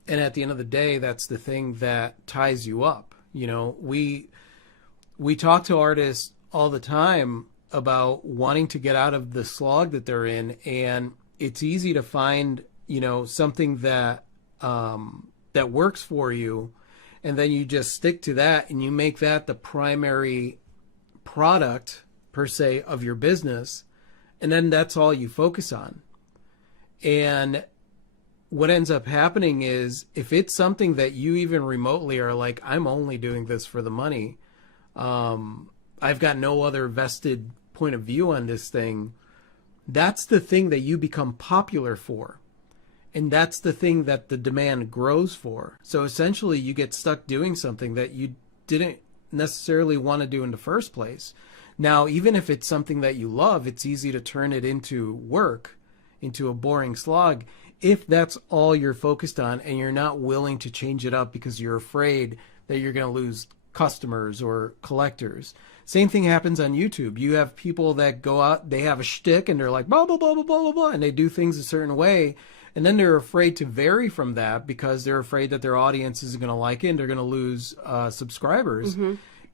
And at the end of the day, that's the thing that ties you up. You know, we talk to artists all the time about wanting to get out of the slog that they're in, and it's easy to find, you know, something that that works for you, and then you just stick to that and you make that the primary product per se of your business, and then that's all you focus on. And what ends up happening is, if it's something that you even remotely are like, I'm only doing this for the money, I've got no other vested point of view on this thing, that's the thing that you become popular for. And that's the thing that the demand grows for. So essentially you get stuck doing something that you didn't necessarily want to do in the first place. Now, even if it's something that you love, it's easy to turn it into work, into a boring slog, if that's all you're focused on and you're not willing to change it up because you're afraid that you're going to lose customers or collectors. Same thing happens on YouTube. You have people that go out, they have a shtick and they're like, blah, blah, blah, blah, blah, blah, blah, and they do things a certain way. And then they're afraid to vary from that because they're afraid that their audience isn't going to like it and they're going to lose subscribers.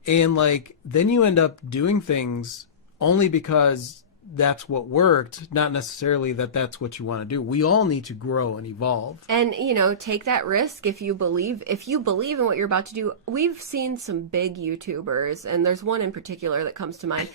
And like, then you end up doing things only because that's what worked, not necessarily that that's what you want to do. We all need to grow and evolve. And, you know, take that risk if you believe in what you're about to do. We've seen some big YouTubers, and there's one in particular that comes to mind,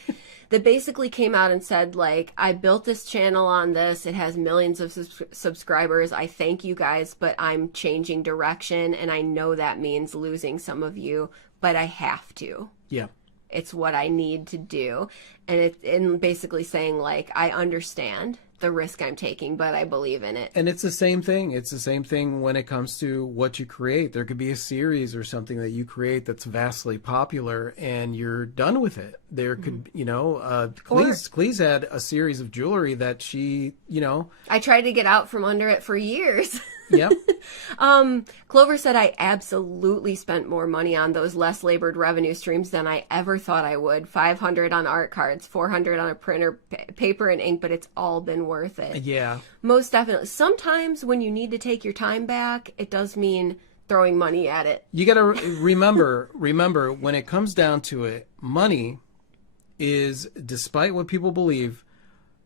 that basically came out and said, like, I built this channel on this. It has millions of subscribers. I thank you guys, but I'm changing direction, and I know that means losing some of you, but I have to. Yeah. It's what I need to do. And basically saying, like, I understand the risk I'm taking, but I believe in it. And it's the same thing. It's the same thing when it comes to what you create. There could be a series or something that you create that's vastly popular and you're done with it. There could, you know, Klee's had a series of jewelry that she, you know. I tried to get out from under it for years. Yep. Clover said I absolutely spent more money on those less labored revenue streams than I ever thought I would. $500 on art cards, $400 on a printer, paper and ink, but it's all been worth it. Yeah. Most definitely. Sometimes when you need to take your time back, it does mean throwing money at it. You got to remember when it comes down to it, money is, despite what people believe,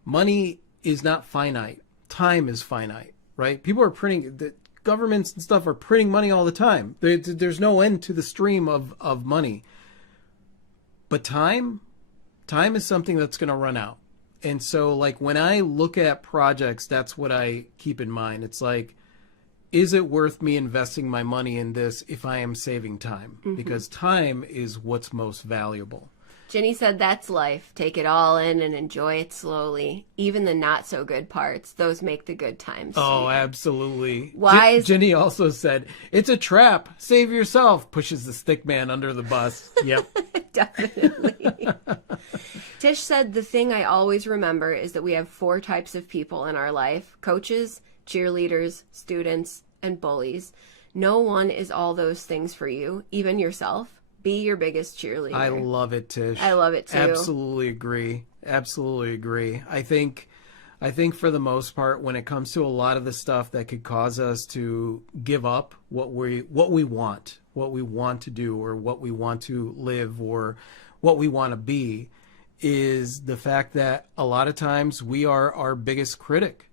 money is not finite. Time is finite. Right? People are printing, the governments and stuff are printing money all the time. There's no end to the stream of money. But time is something that's going to run out. And so, like, when I look at projects, that's what I keep in mind. It's like, is it worth me investing my money in this if I am saving time? Because time is what's most valuable. Jenny said that's life. Take it all in and enjoy it slowly. Even the not so good parts, those make the good times. Oh, absolutely. Wise. Jenny also said, it's a trap. Save yourself. Pushes the stick man under the bus. Yep. Definitely. Tish said, the thing I always remember is that we have 4 types of people in our life: coaches, cheerleaders, students, and bullies. No one is all those things for you, even yourself. Be your biggest cheerleader. I love it, Tish. I love it too. Absolutely agree. Absolutely agree. I think for the most part, when it comes to a lot of the stuff that could cause us to give up what we want to do, or what we want to live, or what we want to be, is the fact that a lot of times we are our biggest critic.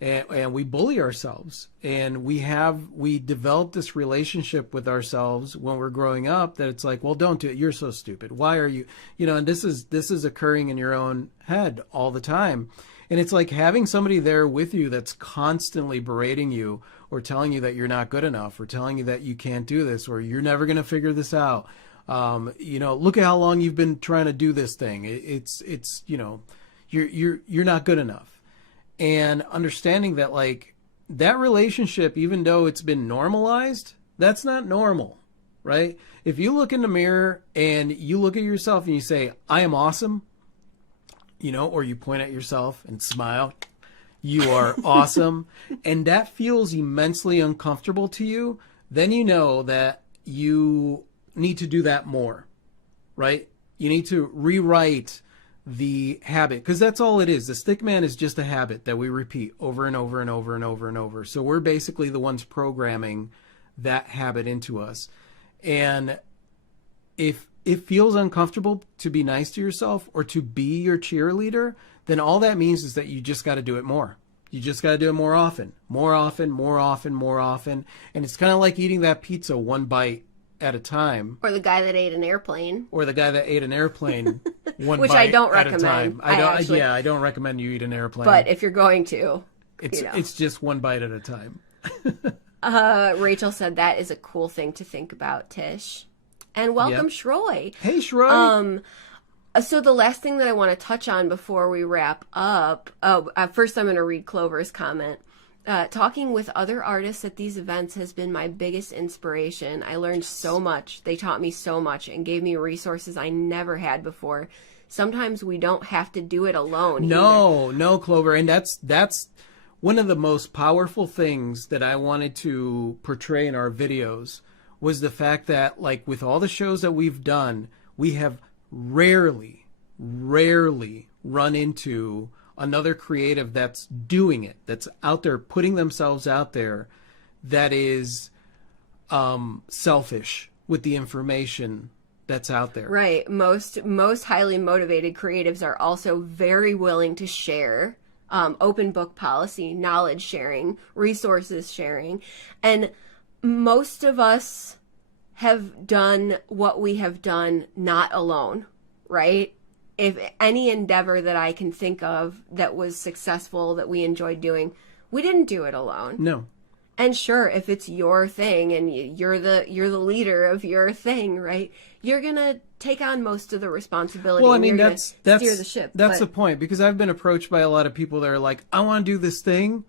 And we bully ourselves, and we develop this relationship with ourselves when we're growing up that it's like, well, don't do it. You're so stupid. Why are you, and this is occurring in your own head all the time. And it's like having somebody there with you that's constantly berating you, or telling you that you're not good enough, or telling you that you can't do this, or you're never going to figure this out. Look at how long you've been trying to do this thing. It's you're not good enough. And understanding that, like, that relationship, even though it's been normalized, that's not normal, right? If you look in the mirror and you look at yourself and you say, I am awesome, or you point at yourself and smile, you are awesome, and that feels immensely uncomfortable to you, then you know that you need to do that more, right? You need to rewrite the habit, because that's all it is. The stick man is just a habit that we repeat over and over and over and over and over. So we're basically the ones programming that habit into us. And if it feels uncomfortable to be nice to yourself or to be your cheerleader, then all that means is that you just got to do it more. You just got to do it more often. And it's kind of like eating that pizza one bite at a time. Or the guy that ate an airplane. One Which bite I don't at recommend. a time. I don't recommend you eat an airplane. But if you're going to, it's just one bite at a time. Rachel said that is a cool thing to think about, Tish. And welcome, Shroy. Hey, Shroy. So the last thing that I want to touch on before we wrap up, first I'm going to read Clover's comment. Talking with other artists at these events has been my biggest inspiration. I learned so much. They taught me so much and gave me resources I never had before. Sometimes we don't have to do it alone. No, Clover. And that's one of the most powerful things that I wanted to portray in our videos, was the fact that, like, with all the shows that we've done, we have rarely run into another creative that's doing it, that's out there putting themselves out there, that is selfish with the information that's out there. Right. Most highly motivated creatives are also very willing to share, open book policy, knowledge sharing, resources sharing. And most of us have done what we have done not alone, right? If any endeavor that I can think of that was successful, that we enjoyed doing, we didn't do it alone. No. And sure, if it's your thing and you're the leader of your thing, right? You're gonna take on most of the responsibility. Well, I and mean, you're that's gonna steer the ship. That's the point, because I've been approached by a lot of people that are like, I want to do this thing,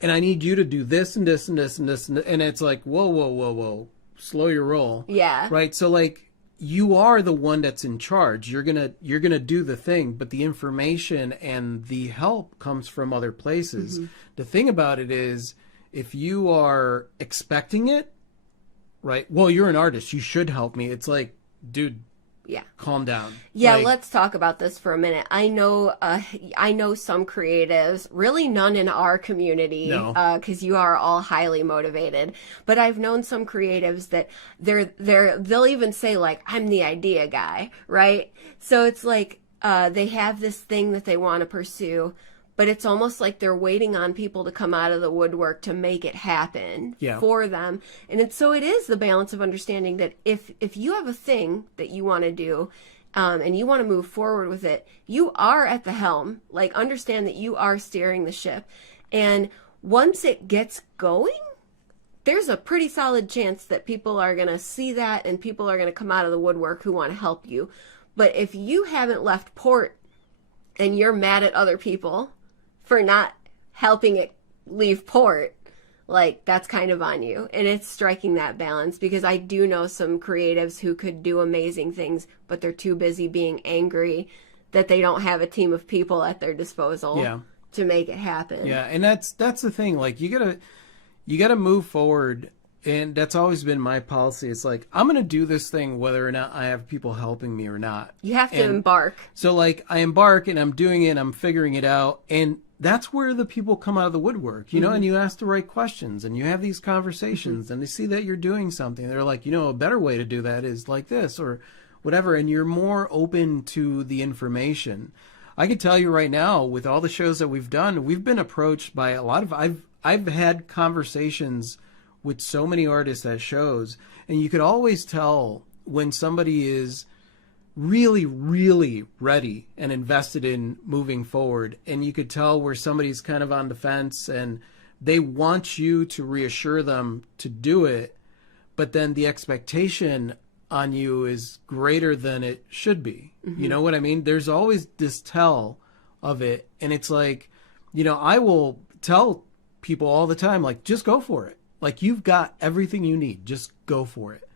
and I need you to do this and this and this and this, and it's like, whoa, slow your roll. Yeah. Right. So like, you are the one that's in charge. You're gonna do the thing, but the information and the help comes from other places. Mm-hmm. The thing about it is, if you are expecting it, right? Well, you're an artist. You should help me. It's like, dude, Yeah. calm down. Yeah, Like, let's talk about this for a minute. I know some creatives, really none in our community, No. because you are all highly motivated. But I've known some creatives that they'll even say like, I'm the idea guy, right? So it's like they have this thing that they want to pursue, but it's almost like they're waiting on people to come out of the woodwork to make it happen for them. And it is the balance of understanding that if you have a thing that you want to do, and you want to move forward with it, you are at the helm. Like, understand that you are steering the ship. And once it gets going, there's a pretty solid chance that people are going to see that and people are going to come out of the woodwork who want to help you. But if you haven't left port and you're mad at other people for not helping it leave port, like, that's kind of on you. And it's striking that balance, because I do know some creatives who could do amazing things, but they're too busy being angry that they don't have a team of people at their disposal to make it happen. Yeah, and that's the thing. Like, you gotta move forward, and that's always been my policy. It's like, I'm gonna do this thing whether or not I have people helping me or not. You have to embark. So like, I embark and I'm doing it, I'm figuring it out, and that's where the people come out of the woodwork, you know, and you ask the right questions and you have these conversations and they see that you're doing something. They're like, you know, a better way to do that is like this or whatever. And you're more open to the information. I can tell you right now, with all the shows that we've done, we've been approached by a lot of, I've had conversations with so many artists at shows, and you could always tell when somebody is really, really ready and invested in moving forward. And you could tell where somebody's kind of on the fence and they want you to reassure them to do it, but then the expectation on you is greater than it should be. You know what I mean? There's always this tell of it. And it's like, you know, I will tell people all the time, like, just go for it. Like, you've got everything you need. Just go for it.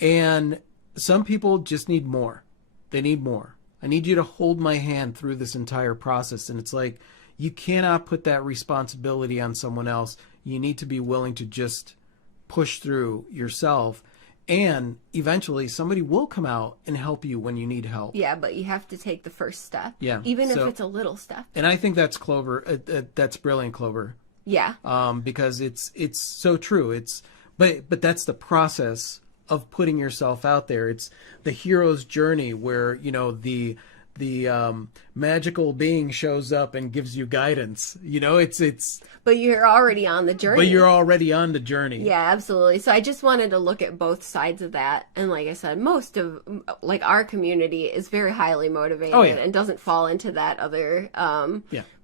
And some people just need more. They need more. I need you to hold my hand through this entire process. And it's like, you cannot put that responsibility on someone else. You need to be willing to just push through yourself. And eventually somebody will come out and help you when you need help. Yeah, but you have to take the first step. Yeah. Even if it's a little step. And I think that's Clover. That's brilliant, Clover. Yeah. Because it's so true. But that's the process of putting yourself out there. It's the hero's journey where, you know, the magical being shows up and gives you guidance. You know, it's. But you're already on the journey. But you're already on the journey. Yeah, absolutely. So I just wanted to look at both sides of that. And like I said, most of like our community is very highly motivated and doesn't fall into that other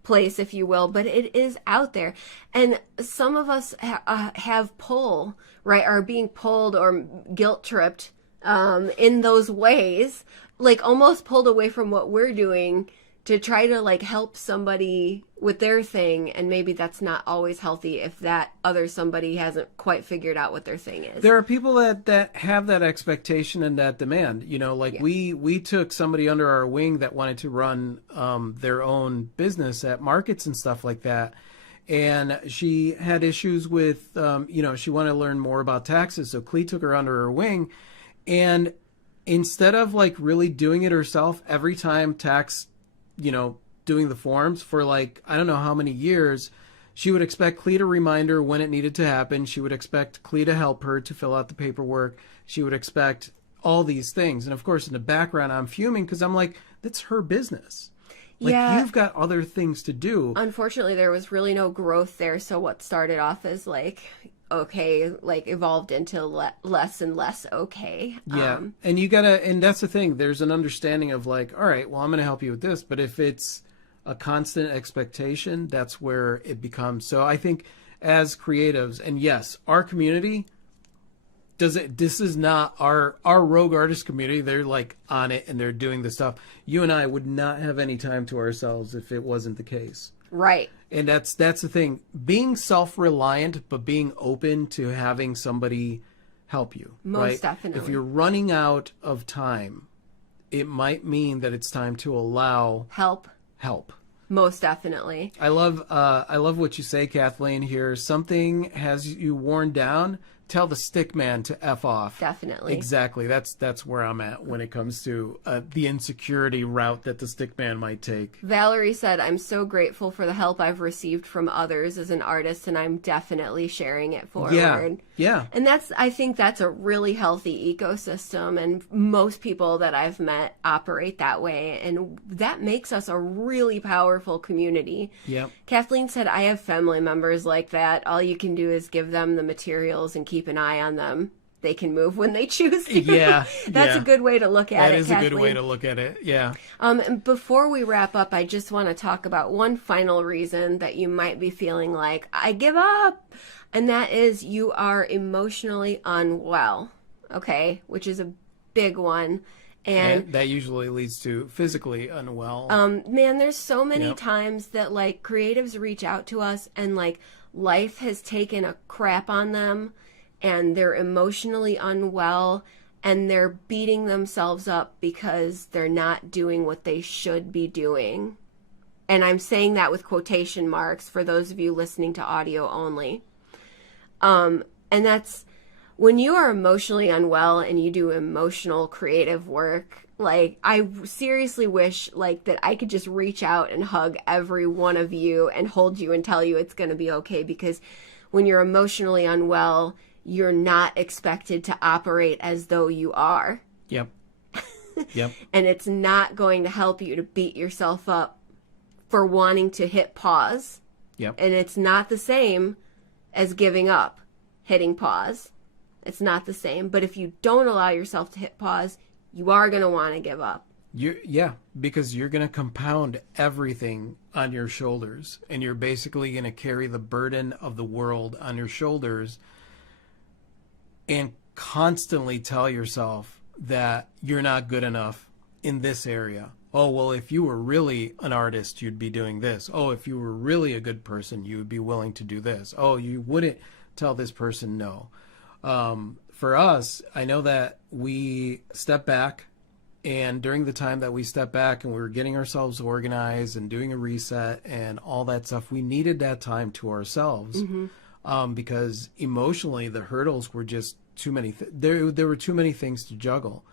place, if you will. But it is out there, and some of us have pull, right? Are being pulled or guilt tripped in those ways, like almost pulled away from what we're doing to try to like help somebody with their thing. And maybe that's not always healthy if that other somebody hasn't quite figured out what their thing is. There are people that have that expectation and that demand, you know, like we took somebody under our wing that wanted to run their own business at markets and stuff like that. And she had issues with, you know, she wanted to learn more about taxes. So Klee took her under her wing, and instead of like really doing it herself, every time tax, you know, doing the forms for like, I don't know how many years, she would expect Klee to remind her when it needed to happen. She would expect Klee to help her to fill out the paperwork. She would expect all these things. And of course, in the background, I'm fuming because I'm like, that's her business. Like, Yeah. you've got other things to do. Unfortunately, there was really no growth there. So what started off as like, okay, like evolved into less and less okay. Yeah. And you gotta, and that's the thing. There's an understanding of like, all right, well, I'm going to help you with this. But if it's a constant expectation, that's where it becomes. So I think as creatives, and yes, our community this is not our rogue artist community. They're like on it and they're doing the stuff. You and I would not have any time to ourselves if it wasn't the case. Right. And that's the thing. Being self-reliant, but being open to having somebody help you. Most right? definitely. If you're running out of time, it might mean that it's time to allow help. Most definitely. I love what you say, Kathleen, here. Something has you worn down. Tell the stick man to F off. Definitely. Exactly. That's where I'm at when it comes to the insecurity route that the stick man might take. Valerie said, I'm so grateful for the help I've received from others as an artist, and I'm definitely sharing it forward. Yeah. And I think that's a really healthy ecosystem, and most people that I've met operate that way, and that makes us a really powerful community. Yep. Kathleen said, I have family members like that. All you can do is give them the materials and keep an eye on them. They can move when they choose to. Yeah. That's a good way to look at it, That is Kathleen. a good way to look at it. Yeah. And before we wrap up, I just want to talk about one final reason that you might be feeling like, I give up. And that is you are emotionally unwell. Okay. Which is a big one. And that usually leads to physically unwell. man, there's so many Yep. times that like creatives reach out to us and like life has taken a crap on them and they're emotionally unwell and they're beating themselves up because they're not doing what they should be doing. And I'm saying that with quotation marks for those of you listening to audio only. And that's when you are emotionally unwell and you do emotional creative work. Like, I seriously wish like that I could just reach out and hug every one of you and hold you and tell you it's going to be okay, because when you're emotionally unwell, you're not expected to operate as though you are. Yep. Yep. And it's not going to help you to beat yourself up for wanting to hit pause. Yep. And it's not the same as giving up, hitting pause. It's not the same. But if you don't allow yourself to hit pause, you are going to want to give up. Because you're going to compound everything on your shoulders, and you're basically going to carry the burden of the world on your shoulders and constantly tell yourself that you're not good enough in this area. Oh, well, if you were really an artist, you'd be doing this. Oh, if you were really a good person, you would be willing to do this. Oh, you wouldn't tell this person no. For us, I know that we step back, and during the time that we stepped back and we were getting ourselves organized and doing a reset and all that stuff, we needed that time to ourselves. Because emotionally the hurdles were just too many. There were too many things to juggle.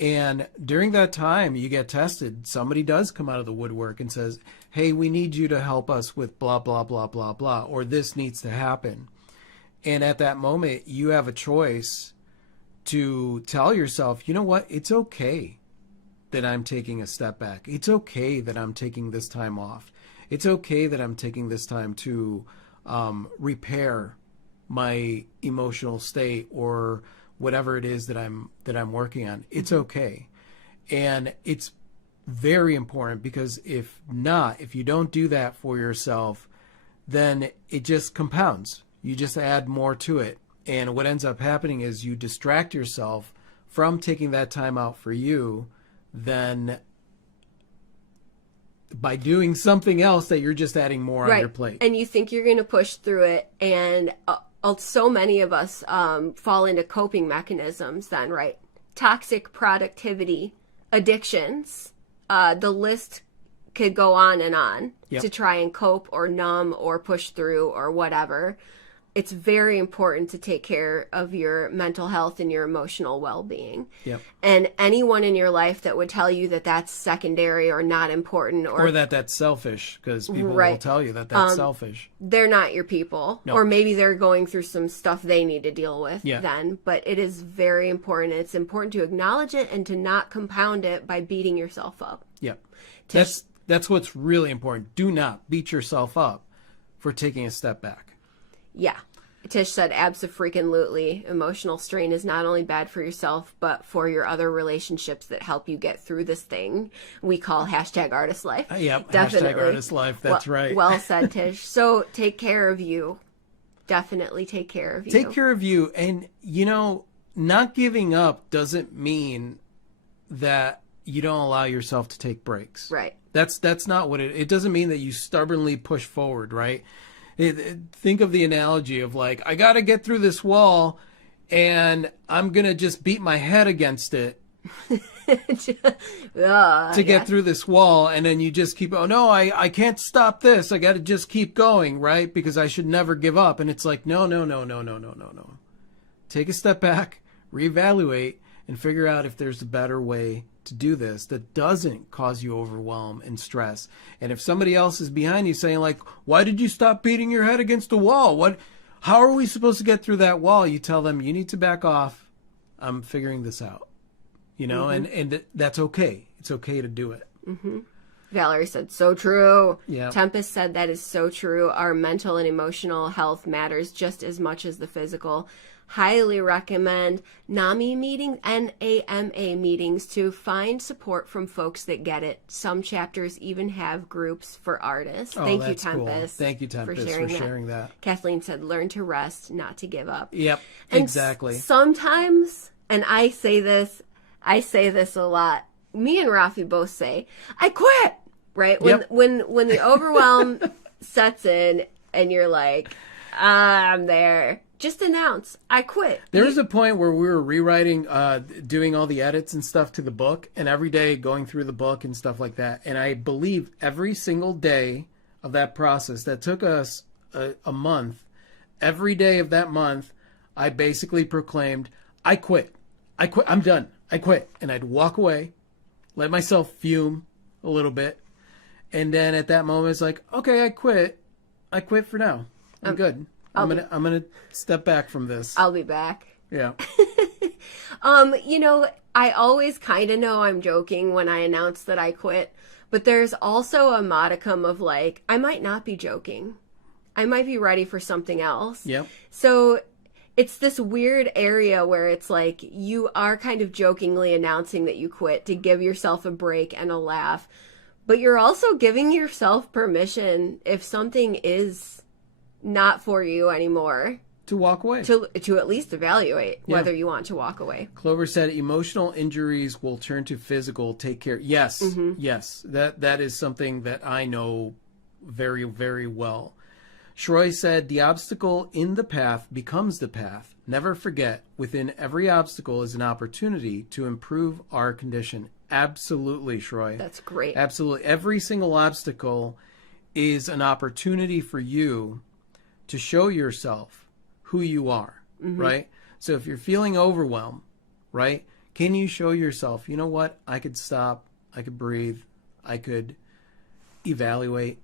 And during that time you get tested. Somebody does come out of the woodwork and says, hey, we need you to help us with blah, blah, blah, blah, blah, or this needs to happen. And at that moment you have a choice to tell yourself, you know what? It's okay that I'm taking a step back. It's okay that I'm taking this time off. It's okay that I'm taking this time to repair my emotional state or whatever it is that I'm working on. It's okay. And it's very important, because if you don't do that for yourself, then it just compounds. You just add more to it. And what ends up happening is you distract yourself from taking that time out for you, then by doing something else that you're just adding more on your plate. And you think you're going to push through it. And so many of us fall into coping mechanisms then, right? Toxic productivity, addictions. The list could go on and on to try and cope or numb or push through or whatever. it's very important to take care of your mental health and your emotional well-being. Yep. And anyone in your life that would tell you that that's secondary or not important or that that's selfish, because people will tell you that that's selfish. They're not your people. No. Or maybe they're going through some stuff they need to deal with Yeah. then. But it is very important. It's important to acknowledge it and to not compound it by beating yourself up. Yep. That's what's really important. Do not beat yourself up for taking a step back. Yeah. Tish said, abso-freaking-lutely. Emotional strain is not only bad for yourself, but for your other relationships that help you get through this thing we call #artist life. Yep. Definitely. #artist life. That's right. Well said, Tish. So take care of you. Definitely take care of you. Take care of you. And, not giving up doesn't mean that you don't allow yourself to take breaks. Right. That's not what it doesn't mean that you stubbornly push forward, right? Think of the analogy of like, I got to get through this wall and I'm going to just beat my head against it to get through this wall. And then you just keep, oh no, I can't stop this. I got to just keep going, right? Because I should never give up. And it's like, no. Take a step back, reevaluate, and figure out if there's a better way to do this that doesn't cause you overwhelm and stress. And if somebody else is behind you saying like, why did you stop beating your head against the wall? How are we supposed to get through that wall? You tell them, you need to back off. I'm figuring this out, and that's okay. It's okay to do it. Mm-hmm. Valerie said, so true. Yeah. Tempest said, that is so true. Our mental and emotional health matters just as much as the physical. Highly recommend NAMI meetings, NAMA meetings, to find support from folks that get it. Some chapters even have groups for artists. Oh, Thank you, that's Tempest. Cool. Thank you, Tempest, for sharing that. Kathleen said, learn to rest, not to give up. Yep, and exactly. Sometimes, and I say this a lot, me and Rafi both say, I quit, right? When the overwhelm sets in and you're like, I'm there. Just announce, I quit. There was a point where we were rewriting, doing all the edits and stuff to the book, and every day going through the book and stuff like that. And I believe every single day of that process that took us a month, every day of that month, I basically proclaimed, I quit. I'm done. I quit. And I'd walk away, let myself fume a little bit. And then at that moment, it's like, okay, I quit. I quit for now. I'm good. I'm gonna step back from this. I'll be back. Yeah. I always kind of know I'm joking when I announce that I quit, but there's also a modicum of like, I might not be joking. I might be ready for something else. Yep. So it's this weird area where it's like you are kind of jokingly announcing that you quit to give yourself a break and a laugh, but you're also giving yourself permission if something is not for you anymore, to walk away, to at least evaluate whether you want to walk away. Clover said emotional injuries will turn to physical. Take care. Yes. Mm-hmm. Yes. That is something that I know very, very well. Shroy said the obstacle in the path becomes the path. Never forget, within every obstacle is an opportunity to improve our condition. Absolutely, Shroy. That's great. Absolutely. Every single obstacle is an opportunity for you to show yourself who you are, right? So if you're feeling overwhelmed, right, can you show yourself, you know what, I could stop, I could breathe, I could evaluate,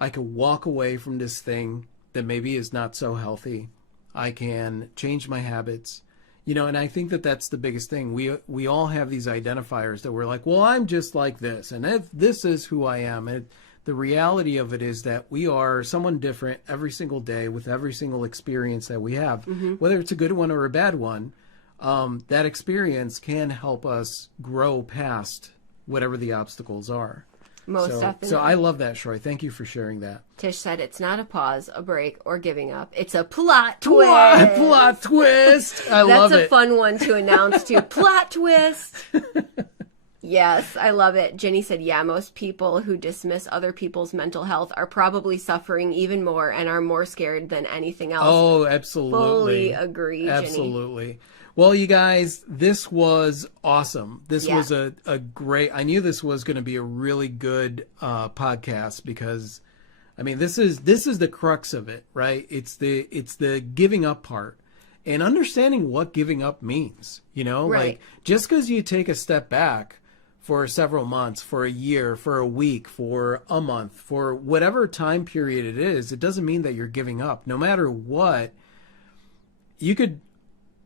I could walk away from this thing that maybe is not so healthy, I can change my habits, and I think that that's the biggest thing. We all have these identifiers that we're like, well, I'm just like this, and if this is who I am, and the reality of it is that we are someone different every single day with every single experience that we have, whether it's a good one or a bad one. That experience can help us grow past whatever the obstacles are. Most definitely. So I love that, Shroy. Thank you for sharing that. Tish said it's not a pause, a break, or giving up. It's a plot twist. Plot twist. I love it. That's a fun one to announce too. Plot twist. Yes, I love it. Jenny said, yeah, most people who dismiss other people's mental health are probably suffering even more and are more scared than anything else. Oh, absolutely. Fully agree, Jenny. Absolutely. Well, you guys, this was awesome. This was a great, I knew this was going to be a really good podcast because I mean, this is the crux of it, right? It's the giving up part and understanding what giving up means, Right. like just because you take a step back for several months, for a year, for a week, for a month, for whatever time period it is, it doesn't mean that you're giving up. No matter what, you could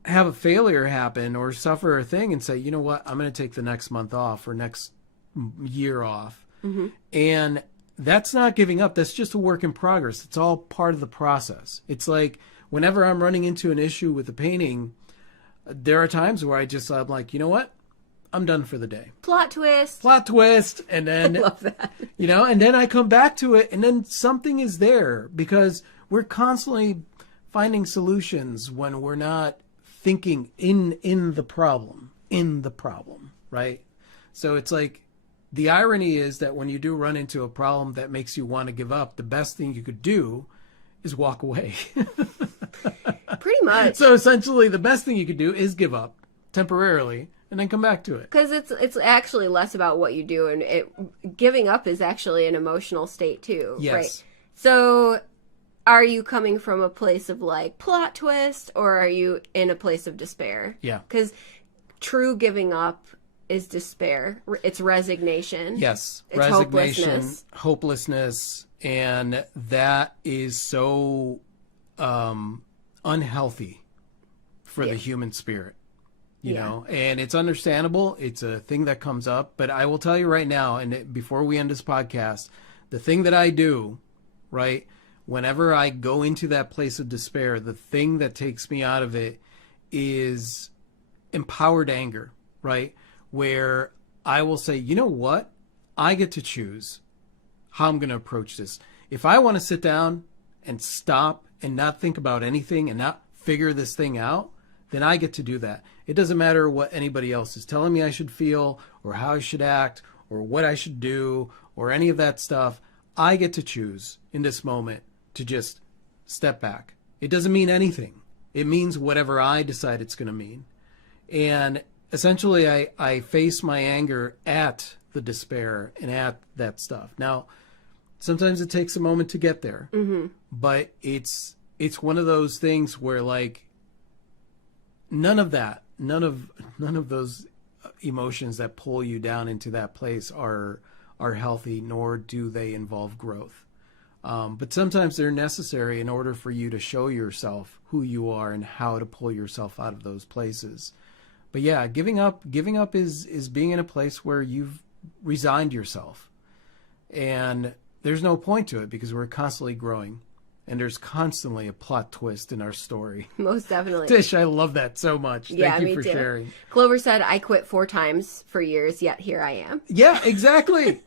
have a failure happen or suffer a thing and say, you know what, I'm going to take the next month off or next year off. Mm-hmm. And that's not giving up. That's just a work in progress. It's all part of the process. It's like whenever I'm running into an issue with the painting, there are times where I'm like, you know what? I'm done for the day. Plot twist. Plot twist. And then, I love that. and then I come back to it and then something is there because we're constantly finding solutions when we're not thinking in the problem, right? So it's like, the irony is that when you do run into a problem that makes you want to give up, the best thing you could do is walk away. Pretty much. So essentially, the best thing you could do is give up temporarily and then come back to it. Because it's actually less about what you do, and giving up is actually an emotional state too. Yes. Right? So are you coming from a place of like plot twist, or are you in a place of despair? Yeah. Because true giving up is despair. It's resignation. Yes. It's Resignation, hopelessness, and that is so unhealthy for the human spirit, you know, and it's understandable. It's a thing that comes up, but I will tell you right now, and before we end this podcast, the thing that I do, right, whenever I go into that place of despair, the thing that takes me out of it is empowered anger, right? Where I will say, you know what? I get to choose how I'm going to approach this. If I want to sit down and stop and not think about anything and not figure this thing out, then I get to do that. It doesn't matter what anybody else is telling me I should feel or how I should act or what I should do or any of that stuff. I get to choose in this moment to just step back. It doesn't mean anything. It means whatever I decide it's going to mean. And essentially, I face my anger at the despair and at that stuff. Now, sometimes it takes a moment to get there, but it's one of those things where like none of those emotions that pull you down into that place are healthy, nor do they involve growth. But sometimes they're necessary in order for you to show yourself who you are and how to pull yourself out of those places. But yeah, giving up is being in a place where you've resigned yourself. And there's no point to it because we're constantly growing. And there's constantly a plot twist in our story. Most definitely. Tish, I love that so much. Yeah, Thank you me for too. sharing. Clover said, I quit 4 times for years, yet here I am. Yeah, exactly.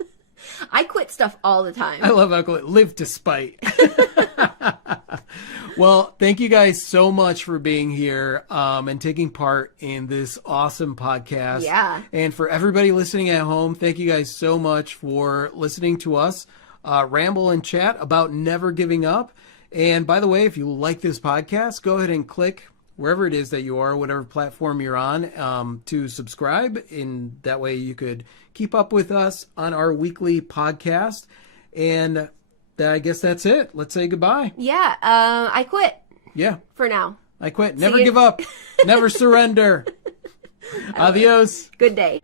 I quit stuff all the time. I love how live to spite. Well, thank you guys so much for being here and taking part in this awesome podcast. Yeah. And for everybody listening at home, thank you guys so much for listening to us ramble and chat about never giving up. And by the way, if you like this podcast, go ahead and click wherever it is that you are, whatever platform you're on, to subscribe. And that way you could keep up with us on our weekly podcast. And I guess that's it. Let's say goodbye. Yeah, I quit. Yeah. For now. I quit. Never give up. Never surrender. Adios. Good day.